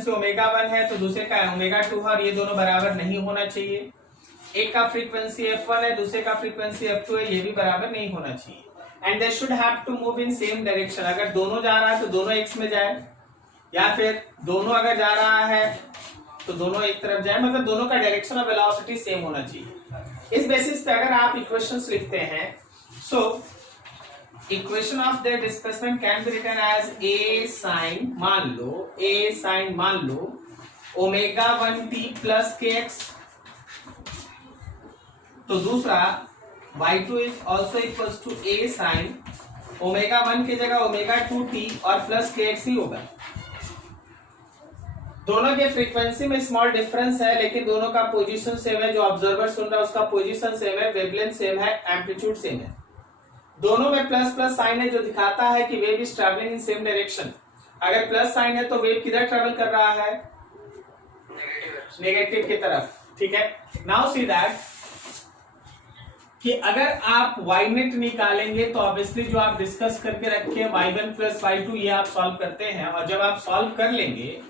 Frequency omega 1 है तो दूसरे का ओमेगा 2 है और ये दोनों बराबर नहीं होना चाहिए। एक का फ्रीक्वेंसी f1 है, दूसरे का फ्रीक्वेंसी f2 है, ये भी बराबर नहीं होना चाहिए। And they should have to move in same direction. अगर दोनों जा रहा है तो दोनों x में जाए, या फिर दोनों अगर जा रहा है तो दोनों एक तरफ जाए, मतलब दोनों का डायरेक्शन ऑफ वेलोसिटी सेम होना चाहिए। इस बेसिस पे अगर आप इक्वेशंस लिखते हैं, so equation of the displacement can be written as a sin, मान लो ओमेगा 1t प्लस kx, तो दूसरा y2 is also equals to a sin omega 1 की जगह ओमेगा 2t और प्लस kx ही होगा। दोनों के फ्रीक्वेंसी में स्मॉल डिफरेंस है, लेकिन दोनों का पोजीशन सेम है। जो ऑब्जर्वर सुन रहा है उसका पोजीशन सेम है, वेवलेंथ सेम है, एम्पलीट्यूड सेम है। दोनों में प्लस प्लस साइन है जो दिखाता है कि wave is travelling in same direction. अगर प्लस साइन है तो वेव किधर ट्रैवल कर रहा है? नेगेटिव की तरफ। ठीक है, नाउ सी दैट कि अगर आप y नेट निकालेंगे तो ऑब्वियसली जो आप डिस्कस करके रखे y1 प्लस y2 ये आप सॉल्व करते हैं, और जब आप सॉल्व कर लेंगे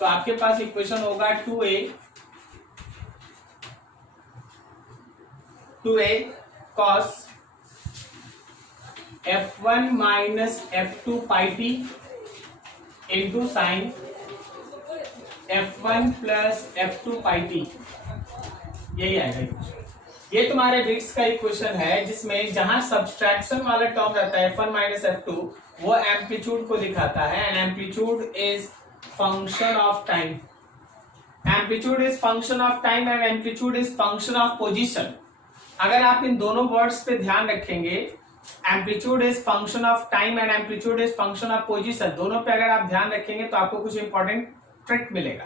तो आपके पास इक्वेशन होगा 2a cos f1 minus f2 pi T into sine f1 plus f2 pi T, यही आएगा इक्वेशन। ये तुम्हारे बिट्स का इक्वेशन है जिसमें जहां सब्सट्रैक्शन वाला टर्म रहता है f1 माइनस f2, वो एम्पलीट्यूड को दिखाता है, and amplitude is function of time. Amplitude is function of time and amplitude is function of position. अगर आप इन दोनों वर्ड्स पे ध्यान रखेंगे, amplitude is function of time and amplitude is function of position, दोनों पे अगर आप ध्यान रखेंगे तो आपको कुछ इंपॉर्टेंट ट्रिक मिलेगा।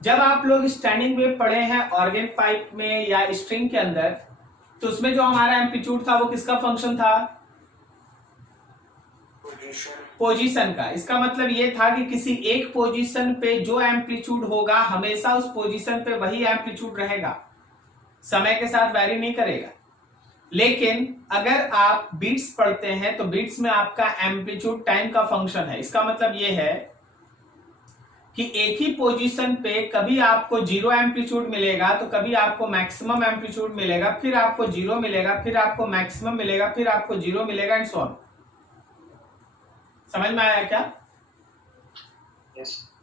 जब आप लोग स्टैंडिंग वेव पढ़े हैं ऑर्गन पाइप में या स्ट्रिंग के अंदर, तो उसमें जो हमारा एम्पलीट्यूड था वो किसका फंक्शन था? पोजीशन का। इसका मतलब ये था कि किसी एक पोजीशन पे जो एम्पलीट्यूड होगा हमेशा उस पोजीशन पे वही एम्पलीट्यूड रहेगा, समय के साथ वैरी नहीं करेगा। लेकिन अगर आप बीट्स पढ़ते हैं तो बीट्स में आपका एम्पलीट्यूड टाइम का फंक्शन है। इसका मतलब ये है कि एक ही पोजीशन पे कभी आपको जीरो एम्पलीट्यूड मिलेगा, तो कभी आपको मैक्सिमम एम्पलीट्यूड मिलेगा, फिर आपको जीरो मिलेगा, फिर आपको मैक्सिमम मिलेगा, फिर आपको जीरो मिलेगा, एंड सो ऑन। समझ में आया क्या?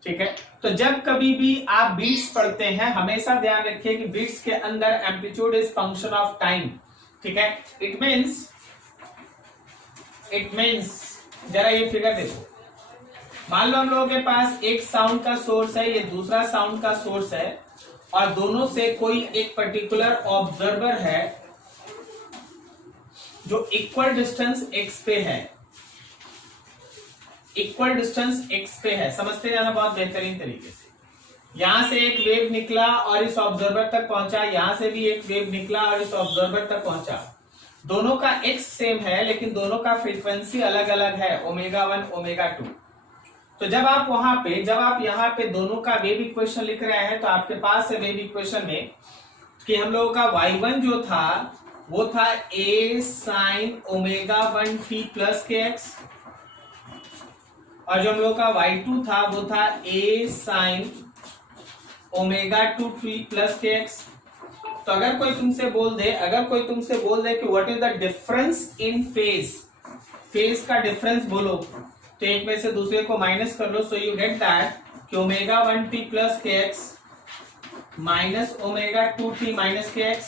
ठीक है, तो जब कभी भी आप बीट्स पढ़ते हैं हमेशा ध्यान रखिए कि बीट्स के अंदर amplitude is function of time. ठीक है, इट मीन्स जरा ये फिगर देखो, मान लो हम लोगों के पास एक साउंड का सोर्स है, ये दूसरा साउंड का सोर्स है, और दोनों से कोई एक पर्टिकुलर ऑब्जर्वर है जो इक्वल डिस्टेंस x पे है, इक्वल डिस्टेंस x पे है। समझते जाना बहुत बेहतरीन तरीके से। यहां से एक वेव निकला और इस ऑब्जर्वर तक पहुंचा, यहां से भी एक वेव निकला और इस ऑब्जर्वर तक पहुंचा। दोनों का x सेम है, लेकिन दोनों का फ्रीक्वेंसी अलग अलग है, ओमेगा 1 ओमेगा 2। तो जब आप यहाँ पे दोनों का वेव इक्वेशन लिख रहे हैं तो आपके पास है वेव इक्वेशन में कि हम लोगों का y1 जो था वो था a sin omega 1t plus kx, और जो हम लोगों का y2 था वो था a sin omega 2t plus kx। तो अगर कोई तुमसे बोल दे कि what is the difference in phase का डिफरेंस बोलो, तो एक में से दूसरे को माइनस कर लो, सो यू गेट दैट कि omega 1t plus kx minus omega 2t minus kx,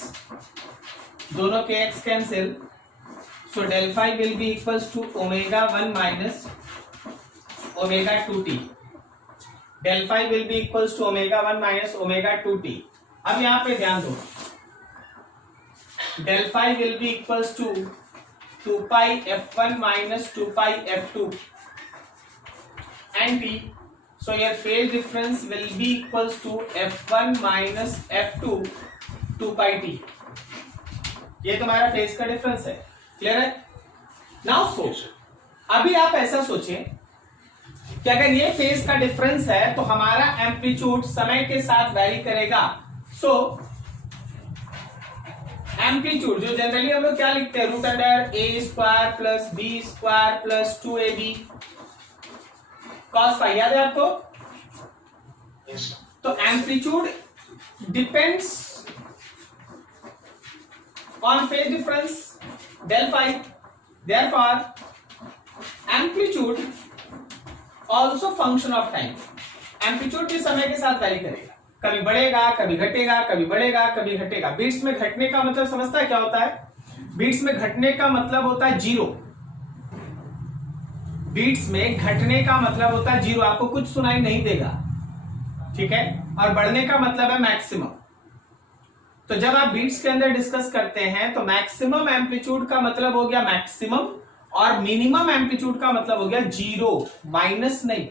दोनों kx cancel, so del phi will be equals to omega 1 minus omega 2t। Del phi will be equals to omega 1 minus omega 2t। अब यहां पे ध्यान दो, del phi will be equals to 2 pi f1 minus 2 pi f2 and t, so your phase difference will be equals to f1 minus f2 2 pi t। ये तुम्हारा phase का difference है, clear है? नाउ सोच, अभी आप ऐसा सोचें कि अगर ये फेज का डिफरेंस है तो हमारा एम्पलीट्यूड समय के साथ वैरी करेगा। सो एम्पलीट्यूड जो जनरली हम लोग क्या लिखते हैं, root under a square plus b square plus 2ab cos phi, याद है आपको? तो amplitude depends on phase difference del phi, therefore amplitude also function of time. Amplitude भी समय के साथ वैरी करेगा, कभी बढ़ेगा कभी घटेगा, कभी बढ़ेगा कभी घटेगा। बीट्स में घटने का मतलब समझता है क्या होता है? बीट्स में घटने का मतलब होता है जीरो। बीट्स में घटने का मतलब होता है जीरो, आपको कुछ सुनाई नहीं देगा, ठीक है। और बढ़ने का मतलब है मैक्सिमम। तो जब आप बीट्स के अंदर डिस्कस करते हैं तो मैक्सिमम एम्पलीट्यूड का मतलब हो गया मैक्सिमम, और मिनिमम एम्पलीट्यूड का मतलब हो गया जीरो, माइनस नहीं,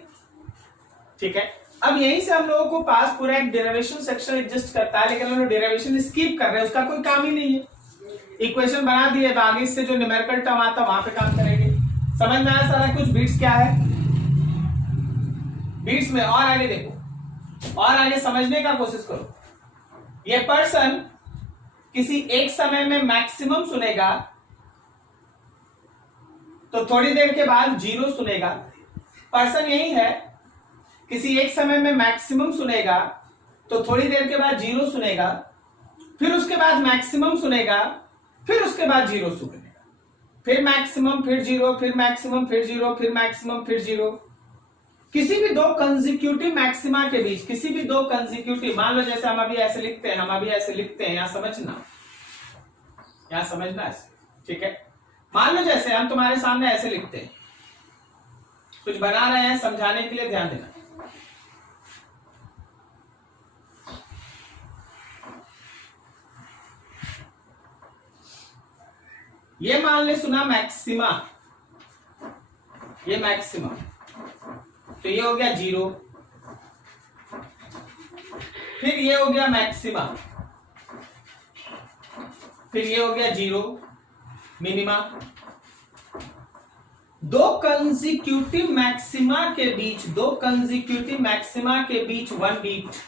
ठीक है। अब यहीं से हम लोगों को पास पूरा एक डेरिवेशन सेक्शन एग्जिस्ट करता है, लेकिन हम लोग डेरिवेशन स्किप कर रहे हैं, उसका कोई काम ही नहीं है। इक्वेशन बना दिए, आगे से जो न्यूमेरिकल टर्म आता वहां पे काम करेंगे। समझ में आया सारा कुछ? बीट्स क्या है, बीट्स में। और आगे देखो, और आगे समझने का कोशिश करो। ये पर्सन किसी एक समय में मैक्सिमम सुनेगा तो थोड़ी देर के बाद जीरो सुनेगा। पर्सन यही है, किसी एक समय में मैक्सिमम सुनेगा तो थोड़ी देर के बाद जीरो सुनेगा, फिर उसके बाद मैक्सिमम सुनेगा, फिर उसके बाद जीरो सुनेगा, फिर मैक्सिमम, फिर जीरो, फिर मैक्सिमम, फिर जीरो, फिर मैक्सिमम, फिर जीरो। किसी भी दो कंसेक्यूटिव मैक्सिमा के बीच, किसी भी दो कंसेक्यूटिव, मान लो जैसे हम अभी ऐसे लिखते हैं, हम अभी ऐसे लिखते हैं, यहां समझना, यहां समझना ऐसे, ठीक है। मान लो जैसे हम तुम्हारे सामने ऐसे लिखते हैं, कुछ बना रहे हैं, समझाने के लिए ध्यान देना। ये मान ले सुना मैक्सिमा, ये मैक्सिमा, तो ये हो गया जीरो, फिर ये हो गया मैक्सिमा, फिर ये हो गया जीरो, मिनिमा। दो कंसेक्यूटिव मैक्सिमा के बीच, दो कंसेक्यूटिव मैक्सिमा के बीच वन बीट।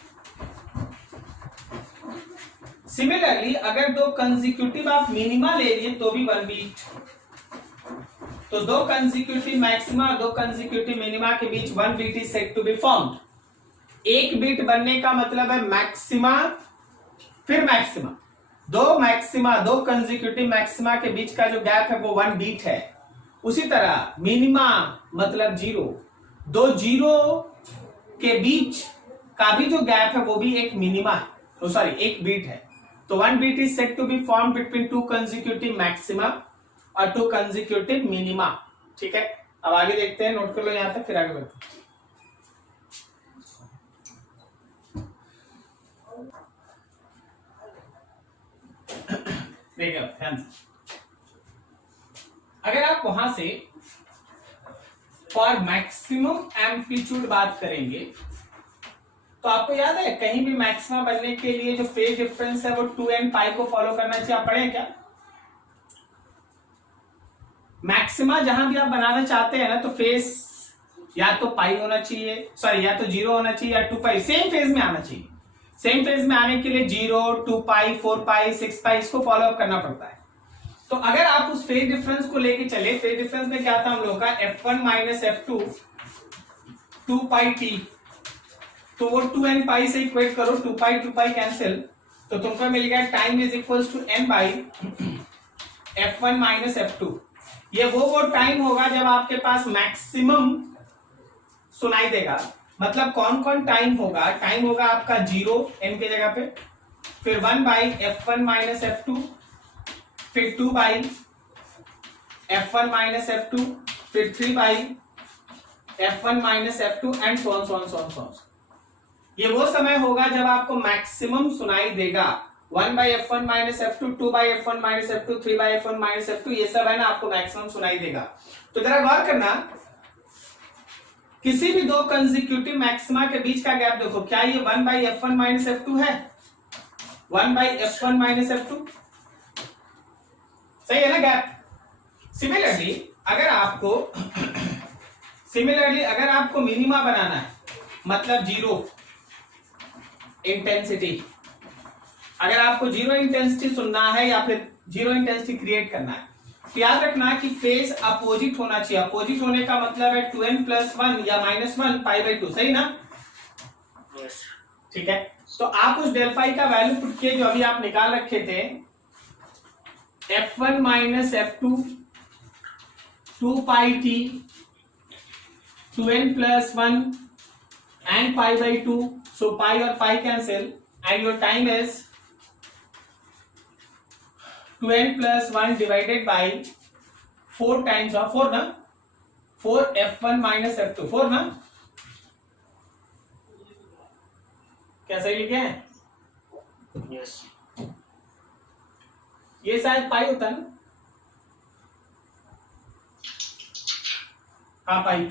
सिमिलरली अगर दो कंसेक्यूटिव आप मिनिमा ले लिए तो भी वन बीट। तो दो कंसेक्यूटिव मैक्सिमा, दो कंसेक्यूटिव मिनिमा के बीच one beat is said to be formed. एक बीट बनने का मतलब है मैक्सिमा फिर मैक्सिमा। दो मैक्सिमा, दो कंसेक्यूटिव मैक्सिमा के बीच का जो गैप है वो वन बीट है। उसी तरह मिनिमा मतलब जीरो, दो जीरो के बीच का भी जो गैप है वो भी एक मिनिमा है, सॉरी एक बीट है। तो one beat is said to be formed between two consecutive maxima और टू कंसेक्यूटिव मिनिमा, ठीक है। अब आगे देखते हैं, नोट कर लो यहां तक, फिर आगे बढ़ते हैं। देखिए ध्यान से, अगर आप वहां से फॉर मैक्सिमम एम्पलीट्यूड बात करेंगे तो आपको याद है कहीं भी मैक्सिमा बनने के लिए जो फेज डिफरेंस है वो 2n पाई को फॉलो करना चाहिए। आप पढ़े क्या? मैक्सिमा जहां भी आप बनाना चाहते हैं ना तो फेज या तो पाई होना चाहिए, सॉरी या तो जीरो होना चाहिए या 2 पाई, सेम फेज में आना चाहिए। सेम फेज में आने के लिए 0, 2 पाई, 4 पाई, 6 पाई इसको फॉलो अप करना पड़ता है। तो अगर आप उस फेज डिफरेंस को लेके चले, फेज डिफरेंस में क्या था हम लोग का f1 माइनस f2 2 पाई t, तो वो 2n पाई से इक्वेट करो, 2 पाई कैंसिल, तो तुमको मिल गया time is equals to n by f1 minus f2। ये वो टाइम होगा जब आपके पास मैक्सिमम सुनाई देगा। मतलब कौन कौन टाइम होगा? टाइम होगा आपका 0 n के जगह पे, फिर 1 बाई f1 माइनस f2, फिर 2 बाई f1 माइनस f2, फिर 3 by f1 minus f2 and so on so on so on so on. ये वो समय होगा जब आपको मैक्सिमम सुनाई देगा। 1 by f1 minus f2, 2 by f1 minus f2, 3 by f1 minus f2, ये सब है ना आपको मैक्सिमम सुनाई देगा। तो जरा गौर करना, किसी भी दो कंसेक्यूटिव मैक्सिमा के बीच का गैप देखो, क्या ये 1 बाई f1 माइनस f2 है? 1 बाई f1 माइनस f2, सही है ना गैप। सिमिलरली अगर आपको मिनिमा बनाना है, मतलब जीरो इंटेंसिटी, अगर आपको जीरो इंटेंसिटी सुनना है या फिर जीरो इंटेंसिटी क्रिएट करना है, तो याद रखना कि फेज अपोजिट होना चाहिए। अपोजिट होने का मतलब है 2n प्लस 1 या -1 पाई बाई 2, सही ना? ठीक है, तो आप उस डेल फाई का वैल्यू पुट किए जो अभी आप निकाल रखे थे, F1 minus F2 2 pi t 2n plus 1 and pi by 2, so pi और pi cancel and your time is 2n plus 1 divided by 4 times of 4 ना, 4 F1 minus F2 4 ना, क्या सही लिखे हैं? यस, ये शायद पाई होता है ना, हाँ pi,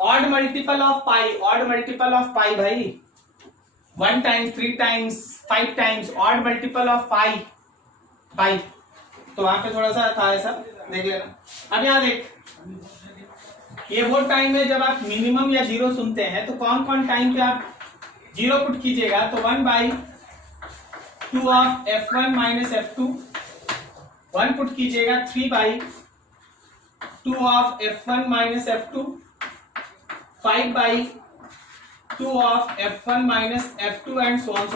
odd multiple of pi, odd multiple of pi भाई, 1 times 3 times 5 times odd multiple of pi, pi, तो वहां पे थोड़ा सा था ऐसा, देख लेना। अब यहाँ देख, ये वो टाइम है जब आप मिनिमम या जीरो सुनते हैं, तो कौन कौन टाइम पे आप जीरो पुट कीजिएगा, तो 1/2 of F1 minus F2 1 put कीजिएगा, 3/2 of F1 minus F2 5/2 of F1 minus F2 and so on।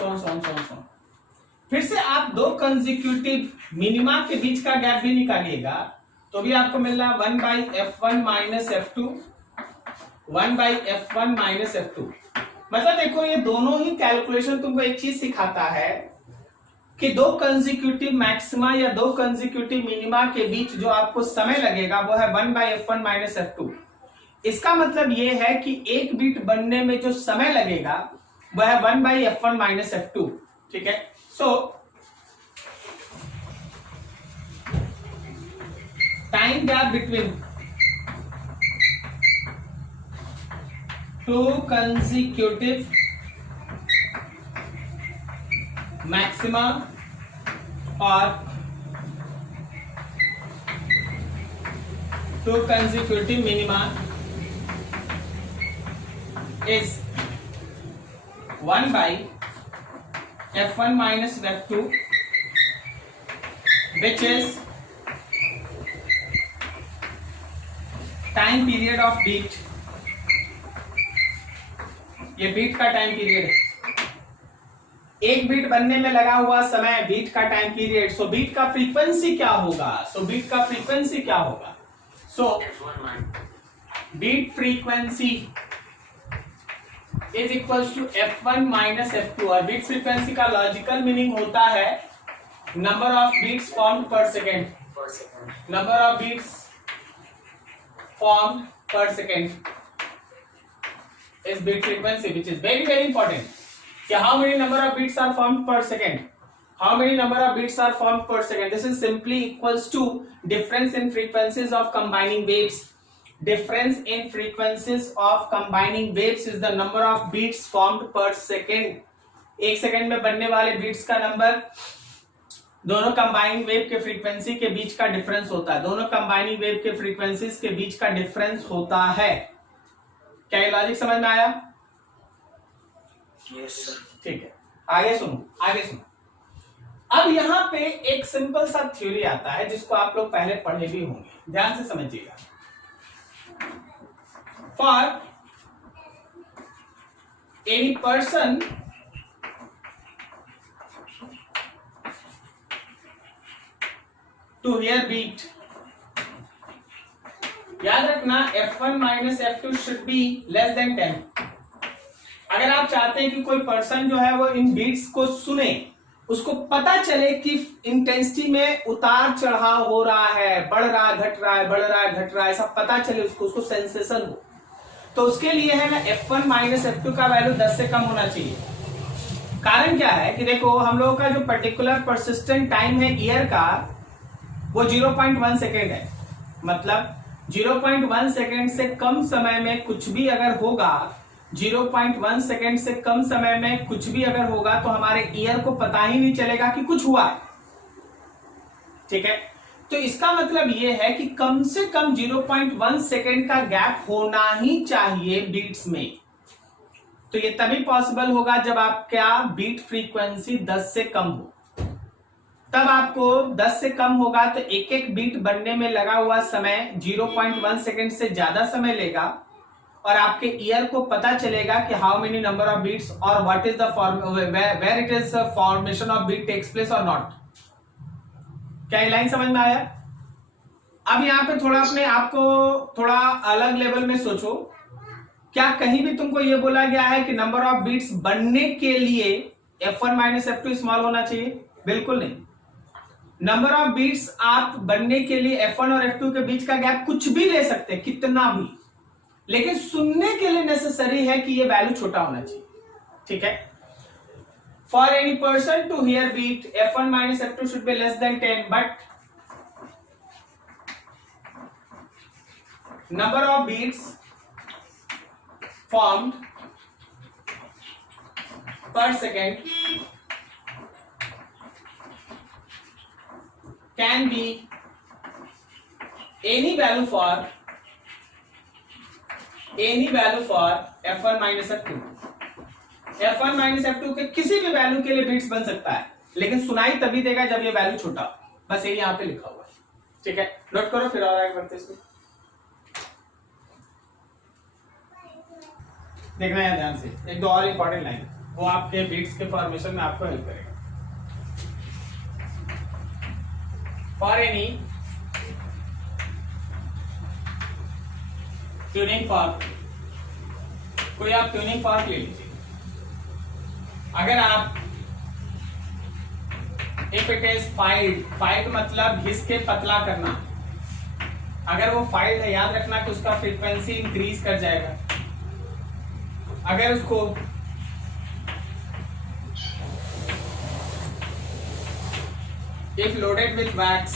फिर से आप दो कंसेक्यूटिव मिनिमा के बीच का गैप भी निकालिएगा, तो भी आपको मिल रहा 1/F1 minus F2 1/F1 minus F2। मतलब देखो, ये दोनों ही कैलकुलेशन तुमको एक चीज सिखाता है कि दो कंसेक्यूटिव मैक्सिमा या दो कंसेक्यूटिव मिनिमा के बीच जो आपको समय लगेगा वो है 1/F1 माइनस F2। इसका मतलब ये है कि एक बीट बनने में जो समय लगेगा वह है 1/F1 माइनस F2। ठीक है, so time gap between two consecutive maxima और two consecutive minima is 1/F1 minus F2, which is time period of beat। ये बीट का टाइम पीरियड है, एक बीट बनने में लगा हुआ समय बीट का टाइम पीरियड। सो बीट का फ्रीक्वेंसी क्या होगा, so beat frequency is equals to F1 minus F2। और बीट फ्रीक्वेंसी का लॉजिकल मीनिंग होता है number of beats form per second, number of beats form per second is beat frequency, which is very very important. कि how many number of beats are formed per second, how many number of beats are formed per second, this is simply equals to difference in frequencies of combining waves. Difference in frequencies of combining waves is the number of beats formed per second। एक second में बनने वाले beats का number दोनों combining wave के frequency के बीच का difference होता है, दोनों कंबाइनिंग वेव के फ्रीक्वेंसीज के बीच का डिफरेंस होता है। क्या ये लॉजिक समझ में आया? Yes sir. ठीक है, आगे सुनो। अब यहाँ पे एक सिंपल सा थ्योरी आता है जिसको आप लोग पहले पढ़े भी होंगे, ध्यान से समझिएगा। For any person to hear beat, याद रखना F1 minus F2 should be less than 10। अगर आप चाहते हैं कि कोई पर्सन जो है वो इन बीट्स को सुने, उसको पता चले कि इंटेंसिटी में उतार चढ़ाव हो रहा है, बढ़ रहा है घट रहा है, बढ़ रहा है घट रहा है, सब पता चले उसको सेंसेशन हो, तो उसके लिए है ना F1 माइनस F2 का वैल्यू 10 से कम होना चाहिए। कारण क्या है कि देखो, हम लोगों का जो पर्टिकुलर परसिस्टेंट टाइम है ईयर का वो 0.1 सेकेंड है। मतलब 0.1 सेकेंड से कम समय में कुछ भी अगर होगा, 0.1 सेकेंड से कम समय में कुछ भी अगर होगा तो हमारे ईयर को पता ही नहीं चलेगा कि कुछ हुआ है। ठीक है, तो इसका मतलब यह है कि कम से कम 0.1 सेकेंड का गैप होना ही चाहिए बीट्स में। तो ये तभी पॉसिबल होगा जब आपका बीट फ्रीक्वेंसी 10 से कम हो। तब आपको 10 से कम होगा तो एक एक बीट बनने में लगा हुआ समय 0.1 सेकेंड से ज्यादा समय लेगा, और आपके ईयर को पता चलेगा कि how many number of beats और what is the where it is formation of beat takes place और नॉट। क्या लाइन समझ में आया? अब यहाँ पे थोड़ा अपने आप को थोड़ा अलग लेवल में सोचो, क्या कहीं भी तुमको ये बोला गया है कि नंबर ऑफ बीट्स बनने के लिए F1 माइनस F2 स्मॉल होना चाहिए? बिल्कुल नहीं। नंबर ऑफ बीट्स आप बनने के लिए F1 और F2 के बीच का गैप कुछ भी ले सकते हैं, कितना भी, लेकिन सुनने के लिए नेसेसरी है कि ये वैल्यू छोटा होना चाहिए। ठीक है? For any person to hear beat, F1 minus F2 should be less than 10, but number of beats formed per second can be any value for F1 minus F2। F1 minus F2 के किसी भी value के लिए beats बन सकता है, लेकिन सुनाई तभी देगा जब ये वैल्यू छोटा। बस यही यहाँ पे लिखा हुआ है। ठीक है, नोट करो, फिर और आगे बढ़ते इसमें। देखना है ध्यान से, एक दो और इंपॉर्टेंट लाइन, वो आपके बीट्स के फॉर्मेशन में आपको हेल्प करेगा। फॉर एनी ट्यूनिंग फॉर्क, कोई आप ट्यूनिंग फॉर्क ले लीजिए। अगर आप इफ इट इज फाइल्ड मतलब घिस के पतला करना, अगर वो फाइल्ड है, याद रखना कि उसका फ्रीक्वेंसी इंक्रीज कर जाएगा। अगर उसको इफ लोडेड विथ वैक्स,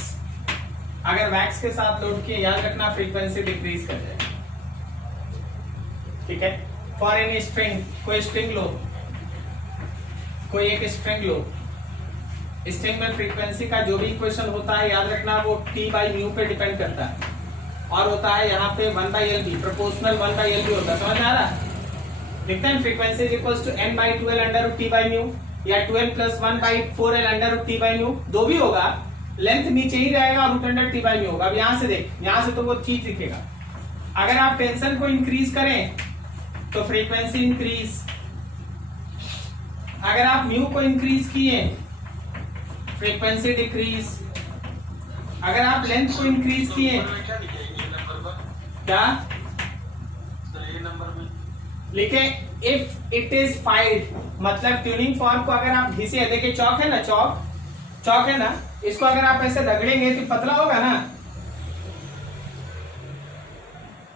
अगर वैक्स के साथ लोड किए, याद रखना फ्रीक्वेंसी डिक्रीज कर जाएगा। ठीक है? फॉर एनी स्ट्रिंग, कोई स्ट्रिंग लो, कोई एक स्ट्रिंग लो, स्ट्रिंग में फ्रीक्वेंसी का जो भी इक्वेशन होता है, याद रखना वो T बाई म्यू पे डिपेंड करता है, और होता है यहाँ पे 1/LB, प्रोपोर्शनल 1/LB होता है। समझ में आ रहा है? लिखते हैं frequency is equal to n/12 under root T by mu, या 12 + 1/4L under root T by mu, दो भी होगा, लेंथ नीचे ही रहेगा और root under T by mu होगा। अब यहाँ से देख, यहाँ से तो वो चीज दिखेगा। अगर आप टेंशन को इंक्रीज करें तो फ्रीक्वेंसी इंक्रीज, अगर आप म्यू को इंक्रीज किए फ्रीक्वेंसी डिक्रीज, अगर आप लेंथ को इंक्रीज किए, क्या लिखे? इफ इट इज फाइल्ड मतलब ट्यूनिंग फॉर्क को अगर आप घिसे, देखिए चौक है ना, चौक है ना, इसको अगर आप ऐसे रगड़ेंगे तो पतला होगा ना,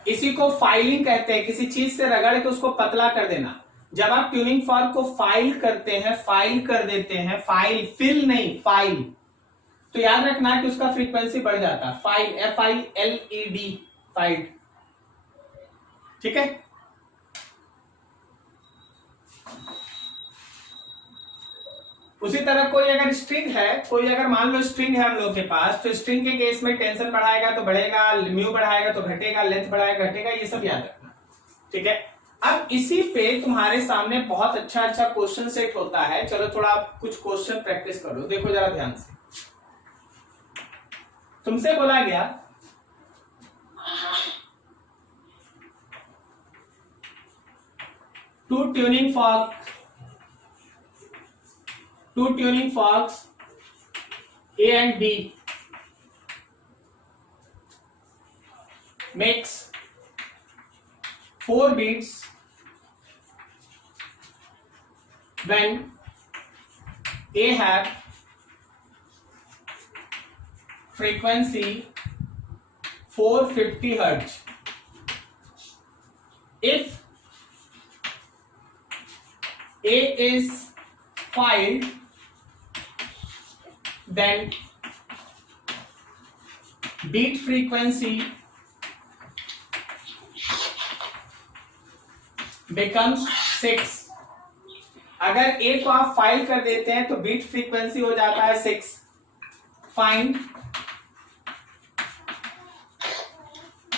इसी को फाइलिंग कहते हैं, किसी चीज से रगड़ के उसको पतला कर देना। जब आप ट्यूनिंग फॉर्क को फाइल करते हैं, फाइल कर देते हैं, फाइल, फिल नहीं, फाइल, तो याद रखना कि उसका फ्रीक्वेंसी बढ़ जाता है। File, FILED, filed. ठीक है? उसी तरह कोई अगर स्ट्रिंग है, कोई अगर मान लो स्ट्रिंग है हम लोग के पास, तो स्ट्रिंग के केस में टेंशन बढ़ाएगा तो बढ़ेगा, म्यू बढ़ाएगा तो घटेगा, लेंथ बढ़ाएगा घटेगा, ये सब याद रखना। ठीक है? अब इसी पे तुम्हारे सामने बहुत अच्छा क्वेश्चन सेट होता है। चलो थोड़ा कुछ क्वेश्चन प्रैक्टिस करो, देखो जरा ध्यान से। तुमसे बोला गया two tuning forks A and B makes 4 beats when A have frequency 450 Hz. If A is filed, then beat frequency becomes 6। अगर A को आप फाइल कर देते हैं तो बीट फ्रीक्वेंसी हो जाता है 6। फाइंड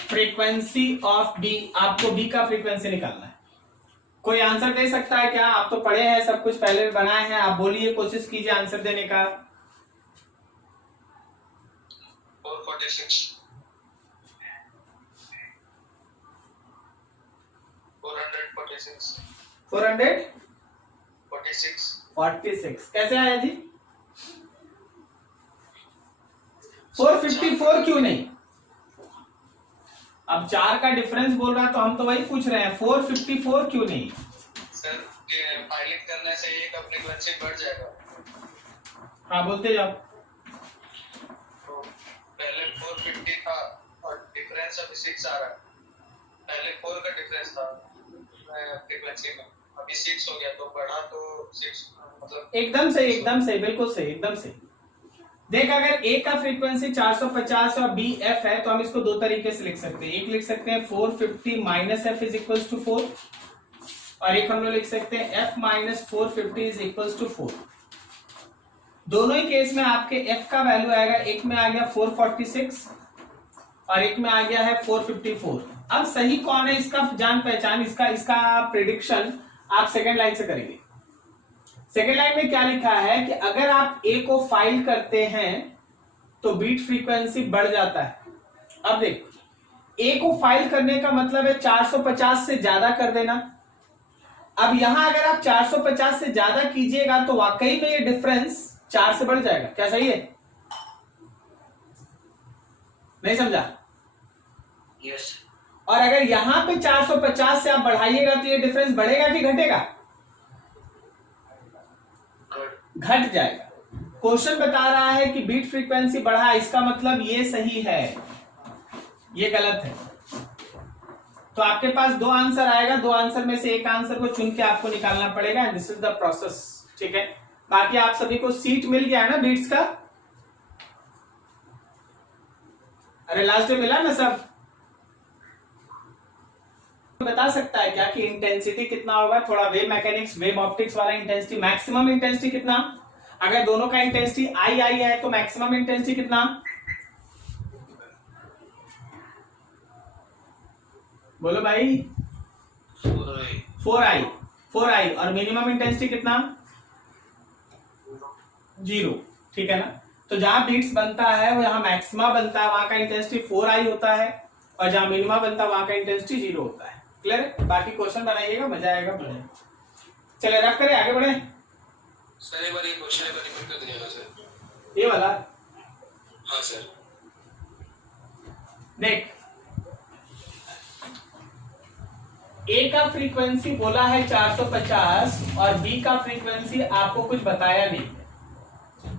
फ्रीक्वेंसी ऑफ B, आपको B का फ्रीक्वेंसी निकालना है। कोई आंसर दे सकता है क्या? आप तो पढ़े हैं, सब कुछ पहले बनाए हैं, आप बोलिए, कोशिश कीजिए आंसर देने का। 446। 46 446 कैसे आया जी? 454 क्यों नहीं? अब 4 का डिफरेंस बोल रहा है तो हम तो वही पूछ रहे हैं 454 क्यों नहीं? सर पायलट करने से एक फ्रीक्वेंसी बढ़ जाएगा। हाँ बोलते जाओ। तो पहले 450 था और डिफरेंस अभी 6 आ रहा है। पहले 4 का डिफरेंस था फ्रीक्वेंसी में, अभी 6 हो गया, तो बढ़ा तो 6 मतलब एकदम सही, एकदम सही, बिल्कुल सही, एकदम सही। देख अगर ए का फ्रीक्वेंसी 450 और बी एफ है तो हम इसको दो तरीके से लिख सकते हैं। एक लिख सकते हैं 450 minus f is equals to 4 और एक हम लोग लिख सकते हैं f minus 450 is equals to 4। दोनों ही केस में आपके एफ का वैल्यू आएगा, एक में आ गया 446 और एक में आ गया है 454। अब सही कौन है इसका जान पहचान, इसका प्रिडिक्शन आप सेकेंड लाइन से करेंगे। सेकेंड लाइन में क्या लिखा है कि अगर आप ए को फाइल करते हैं तो बीट फ्रीक्वेंसी बढ़ जाता है। अब देखो ए को फाइल करने का मतलब है 450 से ज्यादा कर देना। अब यहां अगर आप 450 से ज्यादा कीजिएगा तो वाकई में ये डिफरेंस 4 से बढ़ जाएगा। क्या सही है? नहीं समझा? यस। और अगर यहां पे 450 से आप बढ़ाइएगा तो ये डिफरेंस बढ़ेगा कि घटेगा? घट जाएगा। क्वेश्चन बता रहा है कि बीट फ्रीक्वेंसी बढ़ा, इसका मतलब ये सही है, ये गलत है। तो आपके पास दो आंसर आएगा, दो आंसर में से एक आंसर को चुन के आपको निकालना पड़ेगा। दिस इज द प्रोसेस, ठीक है। बाकी आप सभी को सीट मिल गया ना बीट्स का? अरे लास्ट में मिला ना सब? बता सकता है क्या कि इंटेंसिटी कितना होगा? थोड़ा वेव मैकेनिक्स, वेव ऑप्टिक्स वाला इंटेंसिटी, मैक्सिमम इंटेंसिटी कितना? अगर दोनों का इंटेंसिटी आई है तो मैक्सिमम इंटेंसिटी कितना? बोलो भाई। 4i और मिनिमम इंटेंसिटी कितना? 0, ठीक है ना। तो जहां बीट्स बनता है वो यहाँ मैक्सिमा बनता है, वहां का इंटेंसिटी 4i होता है और जहां मिनिमा बनता है वहां का इंटेंसिटी 0 होता है। क्लियर है? बाकी क्वेश्चन बनाइएगा, मजा आएगा। चले रख करें, आगे बढ़े। सर एक बार ये क्वेश्चन एक बार रिपीट कर दीजिएगा सर। ये वाला? हाँ सर। देख ए का फ्रीक्वेंसी बोला है 450 और बी का फ्रीक्वेंसी आपको कुछ बताया नहीं।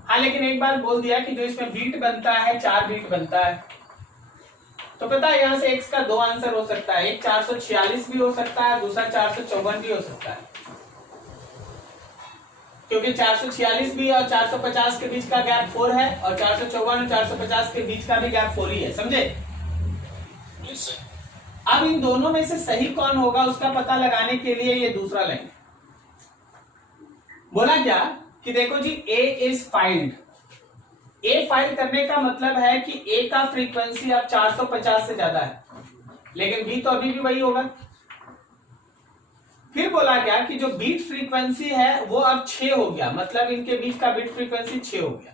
हाँ लेकिन एक बार बोल दिया कि जो इसमें बीट बनता है 4 बीट बनता है। तो पता है यहां से एक्स का दो आंसर हो सकता है, एक 446 भी हो सकता है, दूसरा 454 भी हो सकता है, क्योंकि 446 भी और 450 के बीच का गैप 4 है और 454 और 450 के बीच का भी गैप 4 ही है। समझे? Yes sir. अब इन दोनों में से सही कौन होगा उसका पता लगाने के लिए ये दूसरा लाइन बोला क्या कि देखो जी ए इज फाइल्ड। ए फाइल करने का मतलब है कि ए का फ्रीक्वेंसी अब 450 से ज्यादा है, लेकिन बी तो अभी भी वही होगा। फिर बोला क्या कि जो बीट फ्रीक्वेंसी है वो अब 6 हो गया, मतलब इनके बीच का बीट फ्रीक्वेंसी 6 हो गया।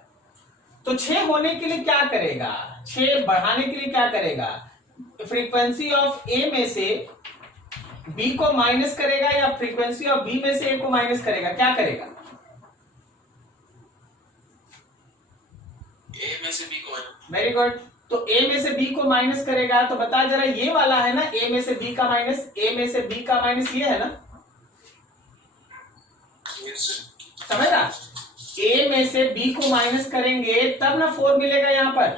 तो 6 होने के लिए क्या करेगा? 6 बढ़ाने के लिए क्या करेगा? फ्रीक्वेंसी ऑफ ए में से बी को माइनस करेगा या फ्रीक्वेंसी ऑफ बी में से ए को माइनस करेगा? क्या करेगा? ए में से बी को। Very good. तो ए में से बी को माइनस करेगा तो बता जरा, ये वाला है ना ए में से बी का माइनस, ए में से बी का माइनस, ये है ना? समझ रहा? ए में से बी को माइनस करेंगे तब ना 4 मिलेगा यहां पर।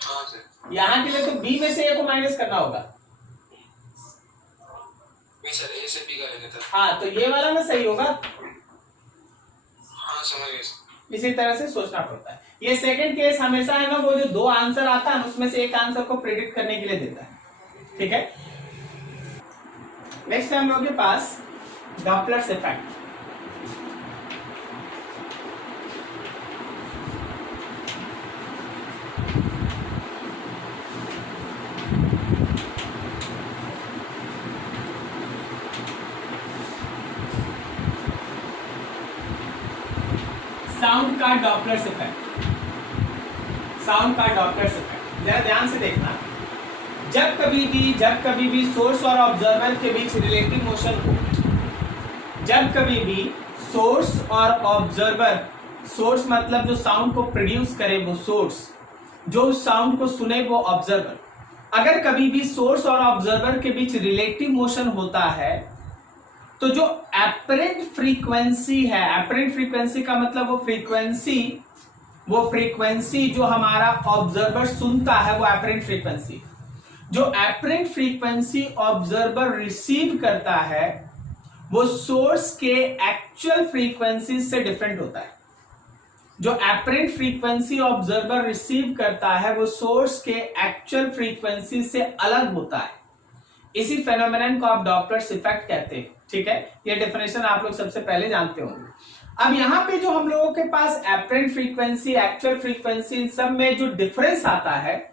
हाँ सर। यहां के लिए तो बी में से ए को माइनस करना होगा। नहीं सर, ए से बी करेंगे सर। हाँ तो ये वाला ना सही होगा। हाँ समझ गए। इसी तरह से सोचना पड़ता है। ये सेकंड केस हमेशा है ना, वो जो दो आंसर आता है उसमें से एक आंसर को प्रेडिक्ट करने के लिए देता है। ठीक है, नेक्स्ट हम लोग के पास डॉपलर्स इफेक्ट। साउंड का डॉपलर्स इफेक्ट, साउंड का डॉपलर्स इफेक्ट। जरा ध्यान से देखना, जब कभी भी सोर्स और ऑब्जर्वर के बीच रिलेटिव मोशन हो, जब कभी भी सोर्स और ऑब्जर्वर, सोर्स मतलब जो साउंड को प्रोड्यूस करे वो सोर्स, जो उस साउंड को सुने वो ऑब्जर्वर, अगर कभी भी सोर्स और ऑब्जर्वर के बीच रिलेटिव मोशन होता है तो जो एपरेंट फ्रीक्वेंसी है, एपरेंट फ्रीक्वेंसी का मतलब वो फ्रीक्वेंसी जो हमारा ऑब्जर्वर सुनता है वो एपरेंट फ्रीक्वेंसी, जो एपरेंट फ्रीक्वेंसी ऑब्जर्वर रिसीव करता है वो सोर्स के एक्चुअल फ्रीक्वेंसी से डिफरेंट होता है। जो एपरेंट फ्रीक्वेंसी ऑब्जर्वर रिसीव करता है वो सोर्स के एक्चुअल फ्रीक्वेंसी से अलग होता है। इसी फेनोमेनन को आप डॉपलर्स इफेक्ट कहते हैं। ठीक है, ये डेफिनेशन आप लोग सबसे पहले जानते होंगे। अब यहाँ पे जो हम लोगों के पास एपरेंट फ्रीक्वेंसी, एक्चुअल फ्रीक्वेंसी, इन सब में जो डिफरेंस आता है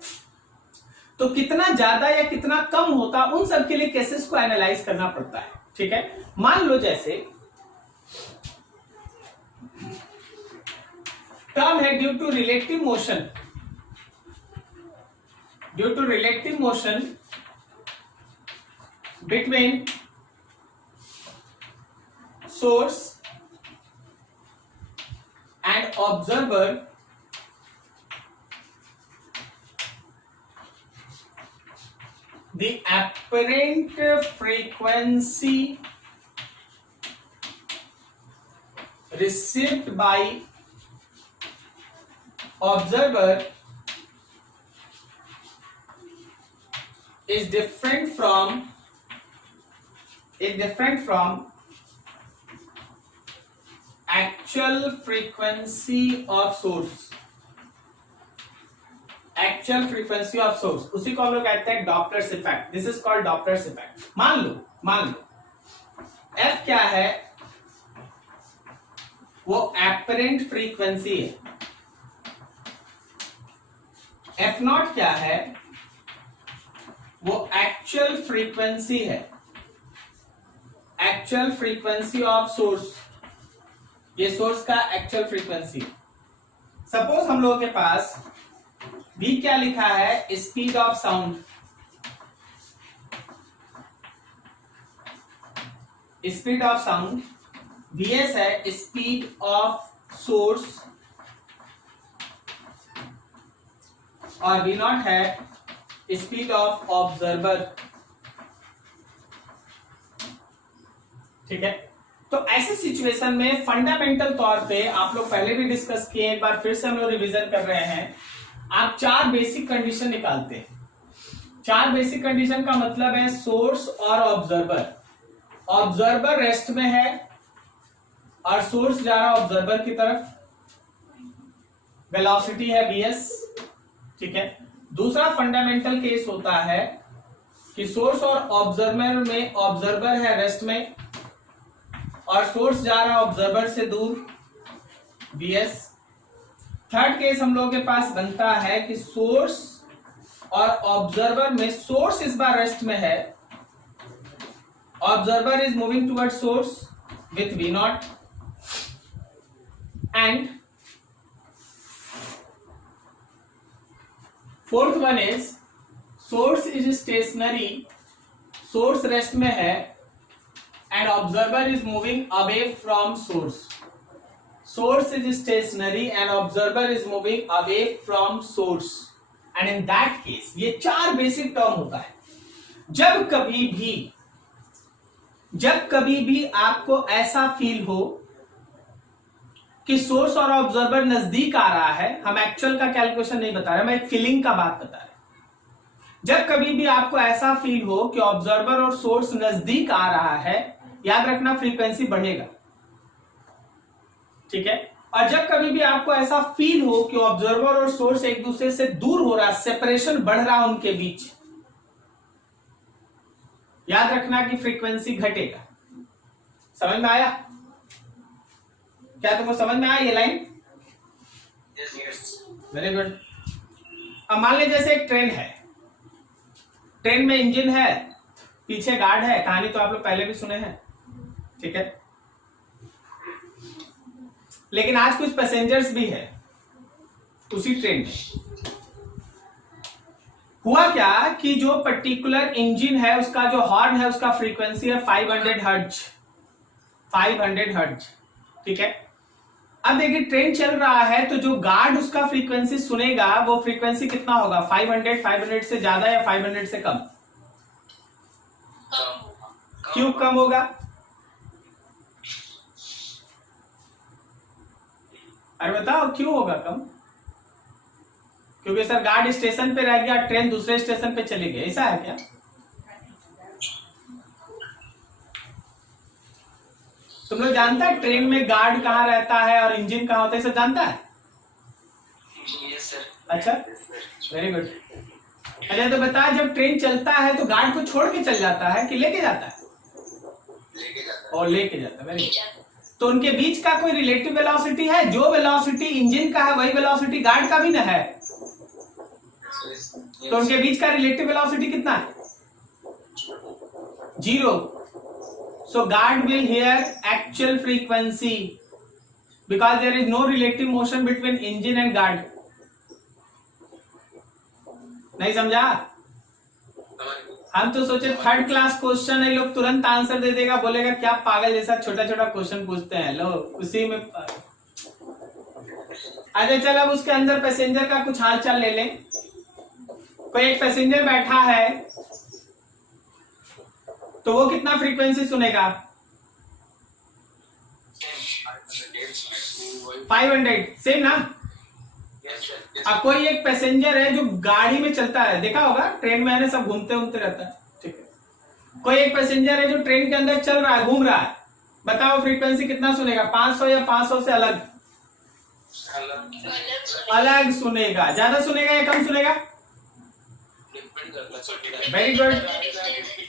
तो कितना ज्यादा या कितना कम होता, उन सब के लिए केसेस को एनालाइज करना पड़ता है। ठीक है, मान लो जैसे टर्म है due to relative motion between source and observer, the apparent frequency received by observer is different from actual frequency of source। Actual frequency of source, उसी को हम लोग कहते हैं Doppler's effect. This is called Doppler's effect. मान लो F क्या है, वो एपरेंट फ्रीक्वेंसी है। एफ नॉट क्या है, वो एक्चुअल फ्रीक्वेंसी है, एक्चुअल फ्रीक्वेंसी ऑफ सोर्स, ये सोर्स का एक्चुअल फ्रीक्वेंसी। सपोज हम लोगों के पास V क्या लिखा है, speed of sound, speed of sound, VS है स्पीड ऑफ सोर्स, और V नॉट है स्पीड ऑफ ऑब्जर्वर। ठीक है, तो ऐसे सिचुएशन में फंडामेंटल तौर पे आप लोग पहले भी डिस्कस किए, एक बार फिर से हम लोग रिवीजन कर रहे हैं। आप 4 बेसिक कंडीशन निकालते हैं। 4 बेसिक कंडीशन का मतलब है सोर्स और ऑब्जर्वर, ऑब्जर्वर रेस्ट में है और सोर्स जा रहा है ऑब्जर्वर की तरफ, वेलोसिटी है vs। ठीक है, दूसरा फंडामेंटल केस होता है कि सोर्स और ऑब्जर्वर में, ऑब्जर्वर है रेस्ट में और सोर्स जा रहा है ऑब्जर्वर से दूर, vs। थर्ड केस हम लोगों के पास बनता है कि सोर्स और ऑब्जर्वर में, सोर्स इस बार रेस्ट में है, observer is moving toward source with V not, and fourth one is source is stationary, source rest में है and observer is moving away from source, source is stationary and observer is moving away from source, and in that case ये 4 basic term होता है। जब कभी भी आपको ऐसा फील हो कि सोर्स और ऑब्जर्वर नजदीक आ रहा है, हम एक्चुअल का कैलकुलेशन नहीं बता रहे, मैं एक फीलिंग का बात बता रहा हूं। जब कभी भी आपको ऐसा फील हो कि ऑब्जर्वर और सोर्स नजदीक आ रहा है, याद रखना फ्रीक्वेंसी बढ़ेगा। ठीक है, और जब कभी भी आपको ऐसा फील हो कि ऑब्जर्वर और सोर्स एक दूसरे से दूर हो रहा, सेपरेशन बढ़ रहा उनके बीच, याद रखना कि फ्रीक्वेंसी घटेगा। समझ में आया? क्या तुमको समझ में आया ये लाइन? Very good. अब मान लीजिए जैसे एक ट्रेन है, ट्रेन में इंजन है, पीछे गार्ड है, कहानी तो आप लोग पहले भी सुने हैं। ठीक है, लेकिन आज कुछ पैसेंजर्स भी है उसी ट्रेन में। हुआ क्या कि जो पर्टिकुलर इंजन है उसका जो हॉर्न है उसका फ्रीक्वेंसी है 500 हर्ट्ज, 500 हर्ट्ज, ठीक है। अब देखिए ट्रेन चल रहा है तो जो गार्ड उसका फ्रीक्वेंसी सुनेगा वो फ्रीक्वेंसी कितना होगा, 500 से ज्यादा या 500 से कम? क्यों कम होगा? अरे बताओ क्यों होगा कम? क्योंकि सर गार्ड स्टेशन पे रह गया, ट्रेन दूसरे स्टेशन पे चली गई, ऐसा है क्या? तुम लोग जानता है ट्रेन में गार्ड कहाँ रहता है और इंजन कहाँ होता है, सब जानता है? Yes sir. अच्छा, वेरी गुड। अच्छा तो बता, जब ट्रेन चलता है तो गार्ड को छोड़ के चल जाता है कि लेके जाता है? लेके जाता है। और लेके जाता है, वेरी गुड। तो उनके बीच का कोई रिलेटिव वेलोसिटी है? जो वेलोसिटी इंजन का है वही वेलोसिटी गार्ड का भी ना है, तो उनके बीच का रिलेटिव वेलोसिटी कितना है? 0। So guard will hear actual frequency because there is no relative motion between engine and guard. नहीं समझा? हम तो सोचे थर्ड क्लास क्वेश्चन है, लोग तुरंत आंसर दे देगा, बोलेगा क्या पागल जैसा छोटा छोटा क्वेश्चन पूछते हैं लोग, उसी में। अच्छा चल, अब उसके अंदर पैसेंजर का कुछ हाल चाल ले लें। कोई एक पैसेंजर बैठा है तो वो कितना फ्रीक्वेंसी सुनेगा? 500, सेम ना? अब कोई एक पैसेंजर है जो गाड़ी में चलता है, देखा होगा ट्रेन में है सब घूमते घूमते रहता है, ठीक है। कोई एक पैसेंजर है जो ट्रेन के अंदर चल रहा है, घूम रहा है, बताओ फ्रीक्वेंसी कितना सुनेगा? 500 या 500 से अलग? अलग सुनेगा। ज्यादा सुनेगा या कम सुनेगा? Very good.